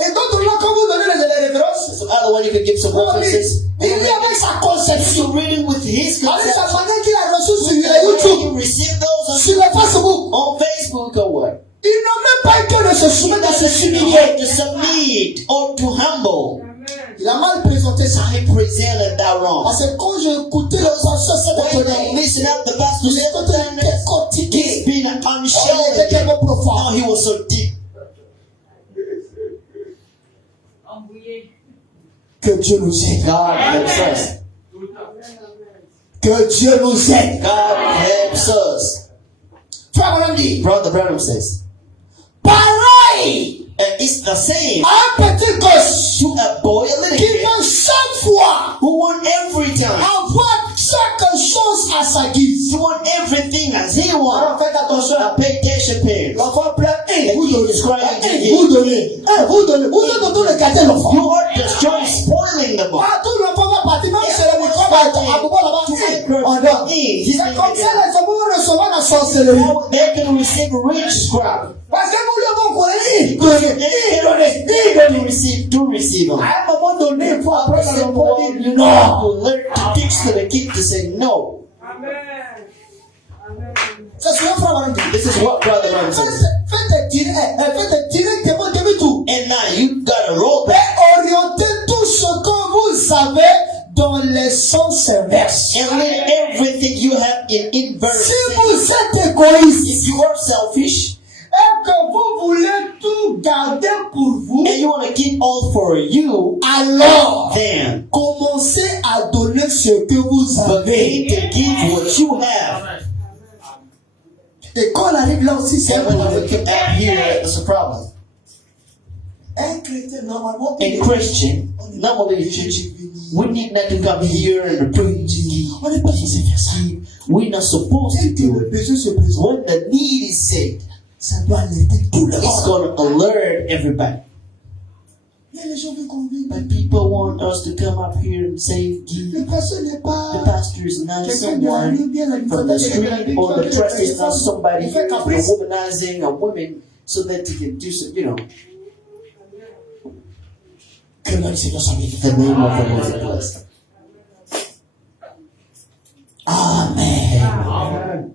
Et d'autres là, quand vous donnez les références, So other one you can give some references. il lit avec sa conception. You reading with his Avec sa conception. manière qu'il a reçu sur You YouTube, receive those sur le Facebook. on Facebook or what? Ils n'ont même pas eu que de se soumettre, de se s'humilier. To submit or to humble. Il a mal présenté ça. He presented that wrong. Parce que quand j'ai écouté le pasteur cette When I année, listen up the pastor il était said that décortiqué. he's been Il était unsheltered. tellement profond. Now he was so deep. Embrouillé. Que Dieu nous aide. God helps us. Que Dieu nous aide. God helps us. Frère Branham dit, Brother Branham says, pareil It's the same Un petit gosse to a boy, a little qui kid, veut chaque fois who want every time, avoir chaque chose à sa guise. to want everything as he wants. Alors faites attention. Now pay attention, parents. L'enfant pleure, vous He donnez, is crying to vous you. donnez, vous donnez. Vous êtes en train de gâter l'enfant. You are destroying, spoiling the boy. Ah, tout l'enfant va partir, même chez le microbe, à Bobo là-bas, on dort. C'est comme ça, les hommes vont recevoir la sorcellerie. Now they can receive witchcraft. Parce que vous le vont courir, To receive, to receive them. à un moment donné, il faut At apprendre the à same l'enfant point, dire you non. have to learn to teach to the kid to say no. Amen. Amen. C'est ce que frère Marie dit. This is what Brother Brown says. Faites directement demi-tour. And now you gotta roll back Et orientez tout ce que vous avez dans les sens inverses. and let everything you have in inverse. Si vous êtes égoïste If you are selfish et que vous voulez tout garder pour vous, and you want to keep all for you, alors then commencez à donner ce que vous avez. begin to give what you have. Et quand on arrive là aussi, c'est un And when we problème. come out here, it's a problem. Un chrétien, normalement, A Christian, normally church, we need not to come here and preach. on n'est pas censé faire ça. We're not supposed to Dès que do le it. besoin se présente, When the need is saved, ça doit alerter tout le it's monde. going to alert everybody. Mais les gens veulent qu'on vienne. But people want us to come up here and say, give. Le pasteur n'est The pas pastor is not quelqu'un de la someone rue, bien la from the street, or the trust is not somebody Il fait who's caprice. womanizing a woman so that he can do some, you know, Que le nom du Seigneur soit béni. the name of the Lord is blessed. Amen.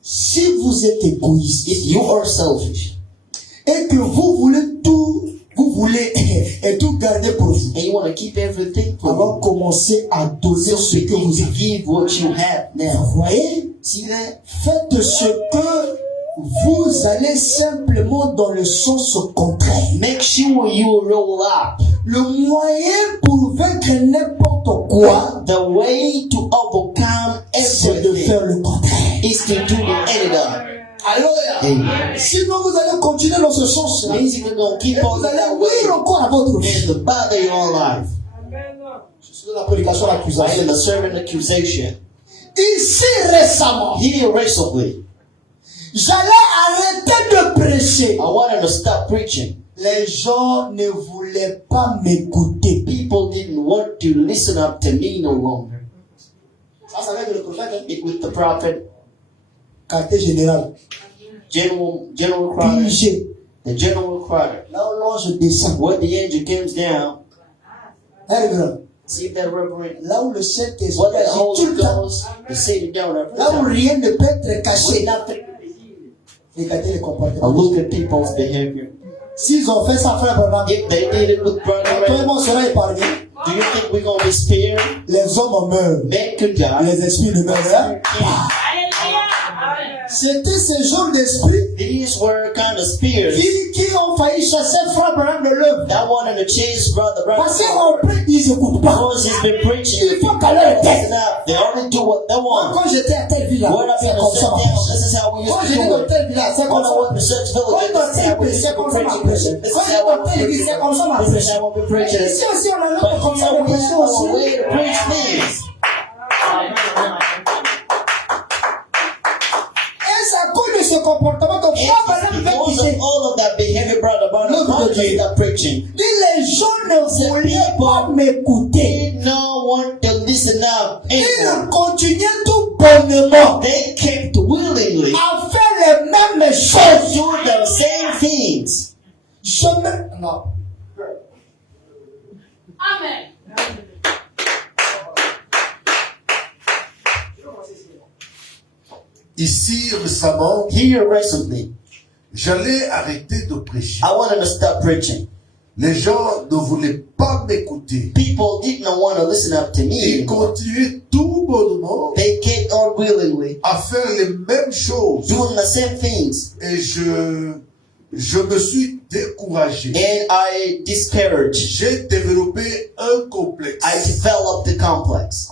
Si vous êtes égoïste If you are selfish et que vous voulez et tout garder pour vous, and you want to keep everything for alors you, commencez à donner so ce que begin vous to avez. give what you have Vous now. voyez? See that? Faites ce que vous allez simplement dans le sens contraire. Make sure you roll up. Le moyen pour vaincre n'importe quoi, The way to overcome c'est de everything faire le contraire. is to do the antidote. Alléluia. Amen. Sinon, vous allez continuer dans ce sens-là. Means you're going to keep Et on vous allez that way nuire encore à votre vie. and to bother your life. Amen. Je suis dans la prédication I am d'accusation. the servant accusation. Ici récemment, Here recently, j'allais arrêter de prêcher. I wanted to stop preaching. Les gens ne voulaient pas m'écouter. People didn't want to listen up to me no longer. Ça avec le prophète, It with the prophet, quartier général, General Crowder, PG. the General Crowder. Là où l'ange descend. When the angel comes down, Regarde. see that reverend, Là où le Saint-Esprit what that agit tout Holy le temps. Ghost, the sitting down every Là où time. rien ne peut être caché. We nothing. Regardez les I comportements. look at people's behavior. S'ils ont fait ça, frère Branham, If they did it with toi et brother, moi, on sera épargnés. do you think we're gonna be spared? Les hommes meurent. Men could die. Les esprits ne meurent pas. Alléluia. Amen. C'était ce genre d'esprit These were kind of spirits qui ont failli chasser frère Branham de l'œuvre. that wanted to chase brother Parce Branham. qu'on prie, ils n'écoutent pas. Because he's been preaching, Il faut qu'à leur tête. listen up. They only do what they Moi, want. quand j'étais à telle ville, When I c'est been comme to ça. sit down, this is how we Quand used j'étais to do dans it. tel village, c'est When comme I ça. went to such Quand villages, dans this is how tel we pays, used c'est to comme ça preach. ma prêche. This Quand is how dans tel we église, c'est comme ça ma This prêche. is how we preach it. Ici aussi, on a l'autre But comme ça here de we prêcher have a aussi. way to preach things. Et c'est à cause de ce comportement que frère Branham It's va because quitter. of all of that behavior, brother Branham, Look, to stop preaching. Dit les gens ne voulaient pas m'écouter. Did not want to listen up Ils anymore. continuaient tout bonnement They kept willingly à faire les mêmes choses. do the same things. Je me... Non. Amen. Ici, récemment, Here recently, j'allais arrêter de prêcher. I wanted to stop preaching. Les gens ne voulaient pas m'écouter. People did not want to listen up to me Ils anymore. continuaient tout bonnement They kept on willingly à faire les mêmes choses. doing the same things. Et je me suis découragé. And I discouraged. J'ai développé un complexe. I developed the complex.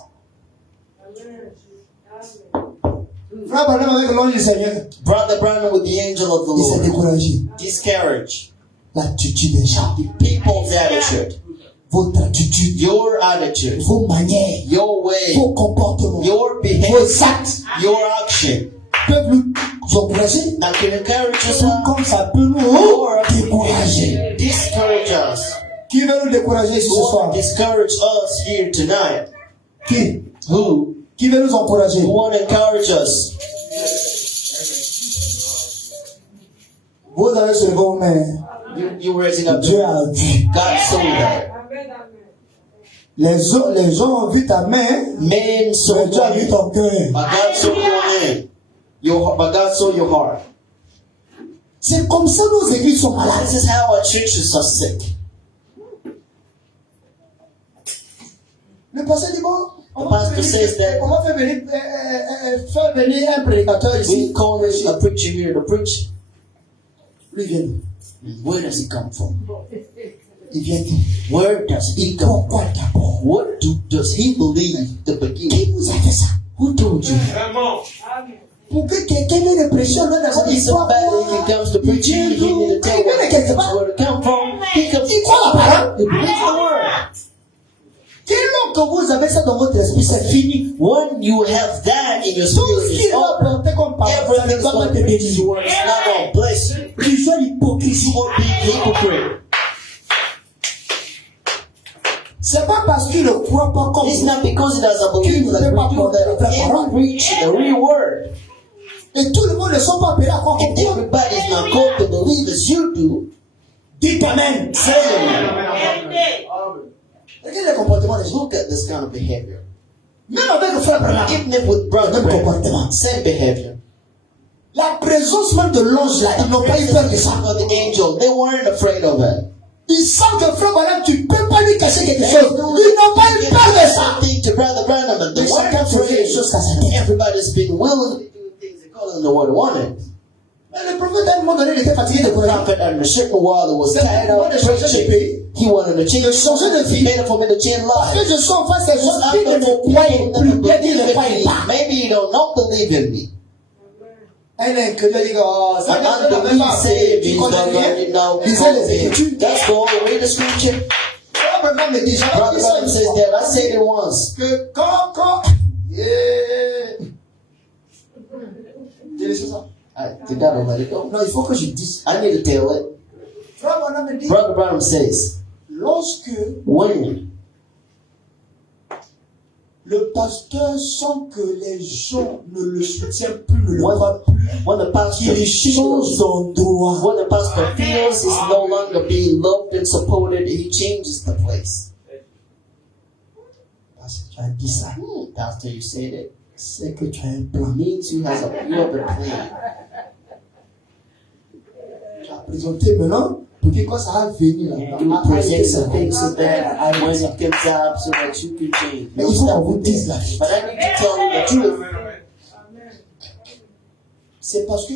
Frère Branham avec l'ange du Seigneur, Brother Branham with the angel of the il s'est Lord. découragé. Discouraged. L'attitude des gens, People's attitude, votre attitude, your attitude, vos manières, your way, vos comportements, your behavior, vos actes your action peuvent nous encourager, that can encourage us comme ça peut nous or décourager. discourage us. Qui veut nous décourager ici ce Or soir? discourage us here tonight. Qui? Who Qui veut nous encourager? want to encourage us? Vous avez soulevé vos mains. You raising up. Dieu a vu. God saw that. Amen, amen. Les gens ont vu ta main, Men saw mais Dieu a vu you. ton cœur. But God saw your hand. But God saw your heart. C'est comme ça nos églises sont malades. This is how our churches are sick. Le pasteur dit bon, on The va pastor says that- faire venir un prédicateur We ici. call this a preacher here to preach. Lui vient. Where does he come from? Il vient. Where does he Il come pourquoi d'abord? What does he believe the beginning? Qui vous a fait ça? Who told you? Vraiment. Amen. Pour que quelqu'un vienne prêcher là dans He's histoire. somebody if he comes to preach you, he need to tell where to come from. He comes Il croit la parole. he believes the word. Quel nom que vous avez ça dans votre esprit, c'est fini. When you have that in your Tout ce spirit, qui it's va over. porter comme parole, ça ne Everything's va pas going te to be bénir. word. It's not going to bless you. Tu sois l'hypocrisie. You won't be hypocrite. C'est pas parce qu'il ne croit pas comme It's vous. not because he doesn't believe like we do that he can't preach the real word. Et tout le monde ne sont pas appelés à croire comme And toi. everybody's not called to believe as you do. Dites Amen. Say it. Amen. Regardez le comportement des gens. Look at this kind of behavior. Même avec le frère Branham. Even if with brother, Même comportement. same behavior. La présence même de l'ange là, ils n'ont pas eu peur de ça. Of the angel, they weren't afraid of it. Ils savent que frère Branham, tu peux pas lui cacher quelque chose. Ils n'ont pas eu peur de ça. Something to brother Branham, and they Mais weren't chacun faisait les afraid. choses qu'à sa tête. Everybody's been willing to do things according to what they wanted. Mais le prophète à un moment donné, il était fatigué de The courir. prophet at a certain while he was C'est tired le moment of de changer de preaching. pays. He wanted to change De changer de vie. He made it for me to change Parce life. que je suis en face des gens Just qui after ne for me croient people plus. that Bien dit, believe ne croient in me. pas. Maybe you don't not believe in me. Un incrédule dit, oh, ça An ne va unbelief pas. saved Tu is connais not rien. learning now. Lisez les Écritures. That's the whole read the scripture. Frère Branham me dit, j'ai Brother dit ça Branham une says fois. that. I said it once. Que quand, J'ai laissé ça. The devil let it go. Non, il faut que je dise. I need to tell it. Frère Branham me dit, Brother Branham says, lorsque when le pasteur sent que les gens ne le soutiennent plus, ne le croient plus, when the pastor qu'il change feels, d'endroit. when the pastor feels he's no longer being loved and supported, he changes the place. Parce que tu as dit ça. Pastor, you said it. C'est que tu as un plan. It means you have a plan. Tu as présenté maintenant pour que quand ça va venir là, You à- à- present some à- things so that when it comes up, so that you can change. Mais il faut qu'on vous dise la vérité. But I need to tell you the truth. C'est parce que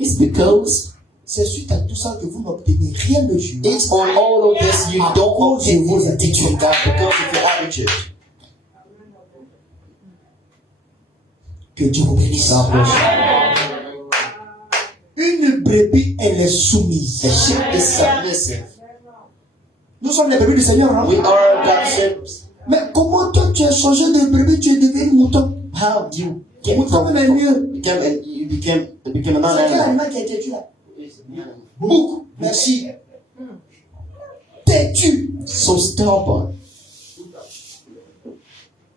It's because c'est suite à tout ça que vous n'obtenez rien de Dieu. it's on all of this you don't get anything from God because of your attitude. Que Dieu vous bénisse. God bless you. Une brebis, elle est soumise. The sheep is submissive. Nous sommes les brebis du Seigneur, non? We are God's sheep. Mais comment toi tu as changé de brebis, tu es devenu mouton? How do you get Mouton from même est mieux. you became another C'est quel animal? animal qui a été tué là? Bouc. Merci. Têtu. So stubborn.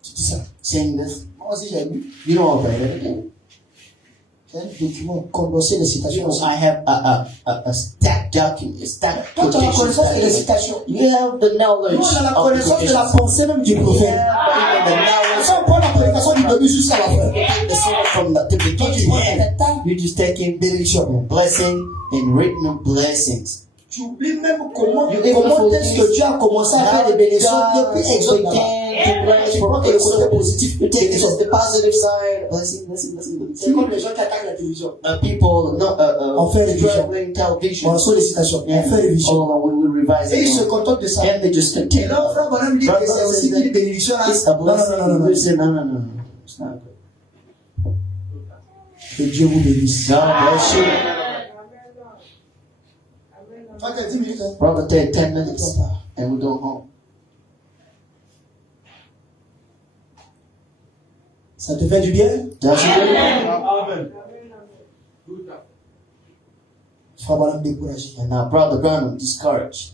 Tu dis ça. Saying this, Moi aussi j'ai lu. you don't obey it again. C'est un document condensé de You citations. know, I have a stacked document, a stacked Toi tu as la quotation connaissance et les stack. citations. You have the knowledge Nous on a la of the connaissance de la quotations. pensée même du You prophète. have even the knowledge Ça on prend la prédication du début jusqu'à la fin. the soul from the beginning to end. You just take in blessing and written blessings. Tu oublies même comment You even est-ce que Dieu a commencé à faire des bénédictions depuis Exode là-bas. began to bless Tu from prends que le côté Exodus. positif. You take just the positive side, blessing. C'est comme les gens qui attaquent la télévision. People, On fait révision. traveling television. On reçoit les citations. On fait révision. Oh, we will revise Et ils se it. contentent de ça. And they just Et continue. là, frère Branham dit que c'est aussi une bénédiction là. It's a Non, non, blessing. non, non, non. We say, no. It's not good. Que Dieu vous bénisse. God bless you. Ça fait 10 minutes. Hein. Brother, take 10 minutes and we go home. Ça te fait du bien? Does it really? Amen. Tout à fait. Frère Branham découragé. And now Brother Branham discouraged.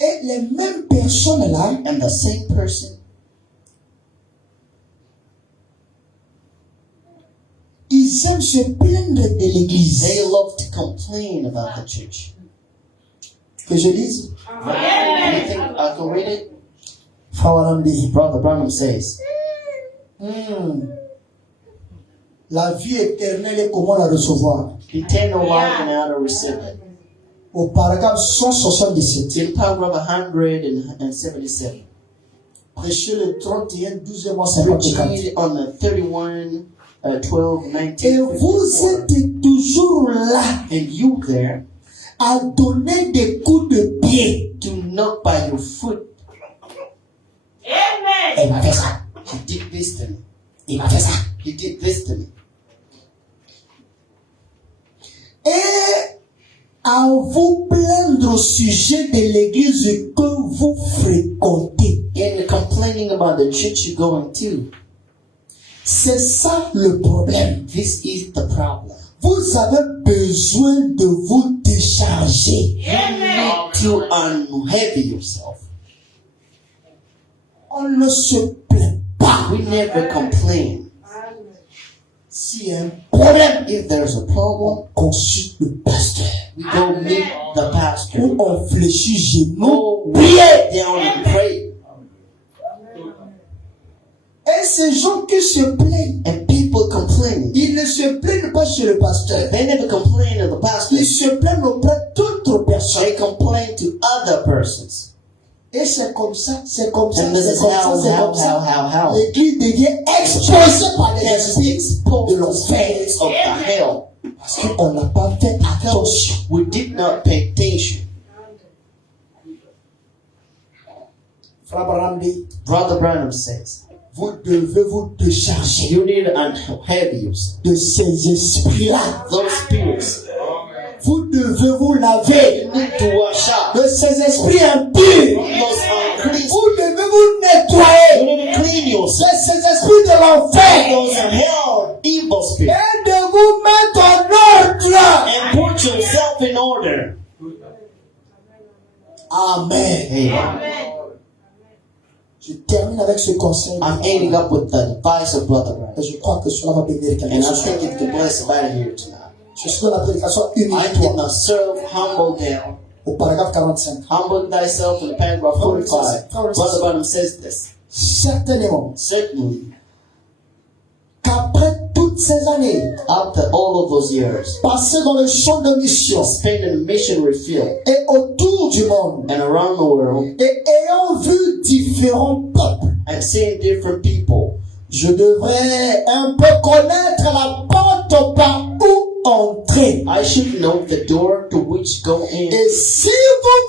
Et les mêmes personnes là, And the same person, ils aiment se plaindre de l'église. they love to complain about the church. Que je lise? You think I can read it? Frère Branham dit, Brother Branham says, la vie éternelle est comment la recevoir? eternal life and how to receive it. Au paragraphe 177. In paragraph 177, Prêchez le 31, 12 mois 54. preaching on the 31, 12, Et 19, vous 54. êtes toujours là And you there à donner des coups de pied. to knock by your foot. Amen. Il m'a fait ça. He did this to me. Il m'a fait ça. He did this to me. Et à vous plaindre au sujet de l'église que vous fréquentez. And you're complaining about the church you're going to. C'est ça le problème. This is the problem. Vous avez besoin de vous décharger. You need to unheavy yourself. On ne se plaint pas. We never complain. S'il y a un problème, If there's a problem, on consulte le pasteur. we go meet the pastor. Ou on fléchit genoux. Go Priez. down and pray. Et ces gens qui se plaignent, And people complain. ils ne se plaignent pas chez le pasteur. They never complain to the pastor. Ils se plaignent auprès d'autres personnes. They complain to other persons. Et c'est comme ça, c'est comme ça, And this c'est is comme ça, how. c'est comme ça. How. L'église devient exposée par les And esprits expose de the l'enfer. spirits of the hell. Parce qu'on n'a pas fait attention. We did not pay attention. Frère Branham dit, Brother Branham says, vous devez vous décharger you need to unheavy yourself. de ces esprits-là. Those spirits, Vous devez vous laver you need to wash out. de ces esprits impurs. Those unclean. Vous devez vous nettoyer You need to clean de yourself. ces esprits de l'enfer. Those are hell, evil spirits. Et de vous mettre en ordre. And put yourself in order. Amen. Amen. Je termine avec ce conseil. I'm ending up with the advice of Brother Branham. Et je crois que cela va bénir quelqu'un. And I think it can bless somebody here tonight. Je suis dans la prédication I unique did not serve, humble down. au paragraphe 45. Humble thyself in the paragraph 45. Brother Branham says this. Certainement Certainly, qu'après toutes ces années after all of those years, passées dans le champ de mission spent in the missionary field et autour du monde and around the world et ayant vu différents peuples, and seeing different people, je devrais un peu connaître la porte par où entrer. I should know the door to which go in. Et si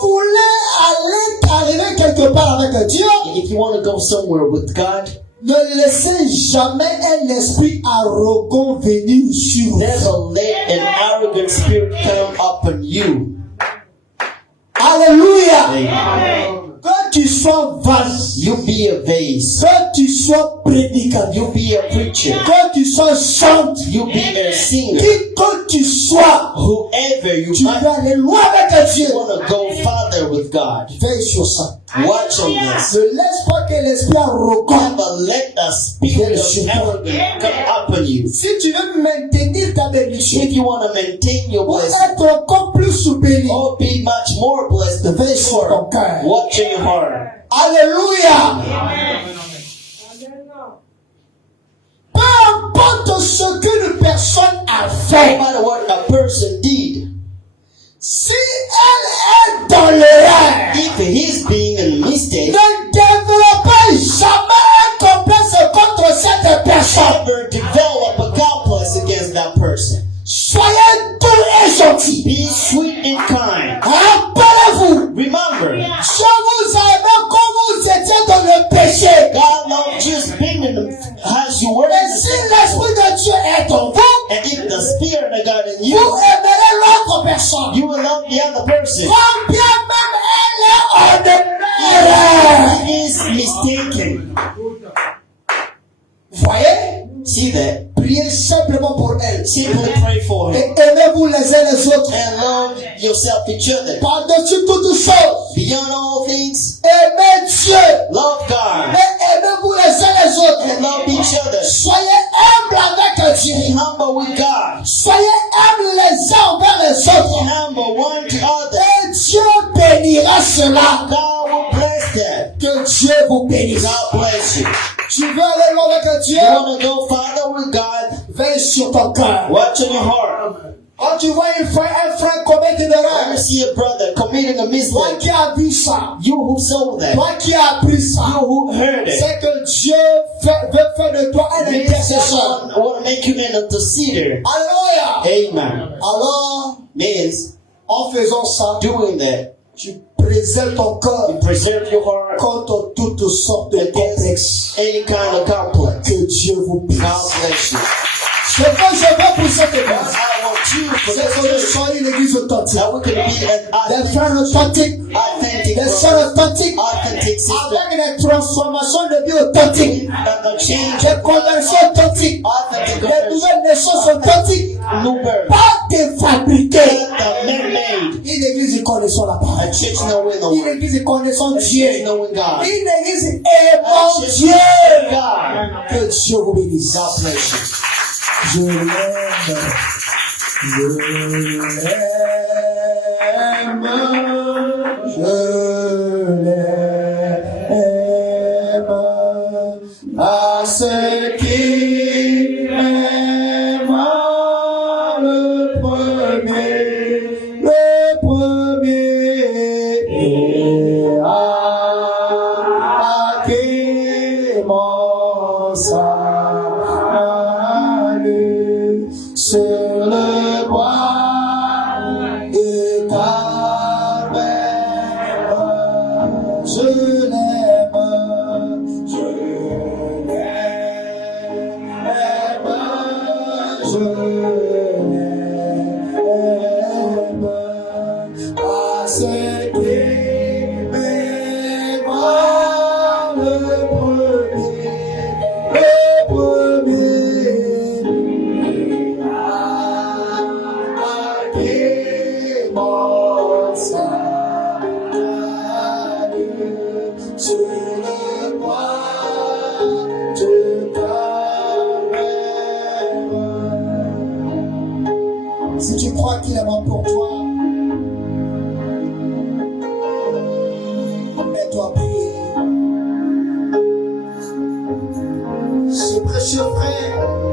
vous voulez arriver quelque part avec Dieu, If you want to go somewhere with God, ne laissez jamais un esprit arrogant venir sur never vous. let an arrogant spirit come upon you. Alléluia. Amen. Que tu sois vase, You be a vase. que tu sois prédicateur, You be a preacher. que tu sois chante, You be a singer. qui que tu sois, Whoever you tu are, vas aller loin avec Dieu. you want to go farther with God. Veille sur ça. Watch on this. Ne laisse pas que l'esprit arrogant. Never let the spirit of arrogance come upon you. Si tu veux maintenir ta bénédiction, If you want to maintain your ou blessing, être encore plus béni, or be much more blessed than veille sur ton before, cœur. watch in your heart. Alléluia. Amen. Peu importe ce qu'une personne a No fait, matter what a person did, si elle est dans l'erreur, if he's being a mistake, ne développez jamais un complexe contre cette personne. never develop a complex against that person. Soyez doux et gentils. Be sweet and kind. Rappelez-vous, Remember, Dieu vous a aimé quand vous étiez dans le péché. God loved you being in the, as you were in Et the si l'Esprit de Dieu est en vous, and if the Spirit of God in vous you, aimerez l'autre personne. You will love the other person. Combien même elle est en erreur. He is mistaken. Voyez? See that? Priez simplement pour elle. Simply pray for Et him. aimez-vous les uns les autres. And love yourself each other. Par-dessus toutes choses, Beyond all things, aimez Dieu. love God. Et aimez-vous les uns les autres. And love each other. Soyez humbles avec Dieu. Be humble with God. Soyez humbles les uns envers les Be autres. humble one to other. Et Dieu bénira cela. God will bless that. Que Dieu vous bénisse. God bless you. Tu veux aller loin avec Dieu? You want to go farther with God? Veille sur ton cœur. Watch on your heart. Quand tu vois un frère commettre une When erreur, you see a brother committing a toi mistake, qui as vu ça, you who saw that, toi qui as appris ça, you who heard it, c'est que Dieu veut faire de toi un intercesseur. someone want to make you an interceder. Alléluia. Amen. Alors, Means en faisant ça, doing that, tu préserves ton you corps preserve your heart contre toutes sortes de complexes. any kind of complex. Que Dieu vous bénisse. God bless you. Ce que je veux pour cette église, I want you for c'est que nous this church soyons une église authentique. that we can be an Des frères authentiques, authentic des brother, sœurs authentiques, authentic sister, avec des transformations de vie authentiques, a change, des conversions authentiques, authentic des conversion, nouvelles naissances authentiques, new birth, pas défabriquées. the man-made, Une église qui connaissant la parole. a church knowing the Une word, église qui connaissant a church Dieu. knowing God, Une église a aimant church Dieu. knowing God. Que Dieu vous bénisse. God bless you. Je l'aime. Je l'aime. Je l'aime. À ceux qui m'aiment le premier. Et à qui mon salut sur le bois de Calvaire. Je l'aime, je l'aime, je l'aime. À ceux qui m'aiment le premier, à qui mon salut sur le bois de Calvaire. Si tu crois qu'il est mort pour toi, mets-toi à prier. Ce précieux frère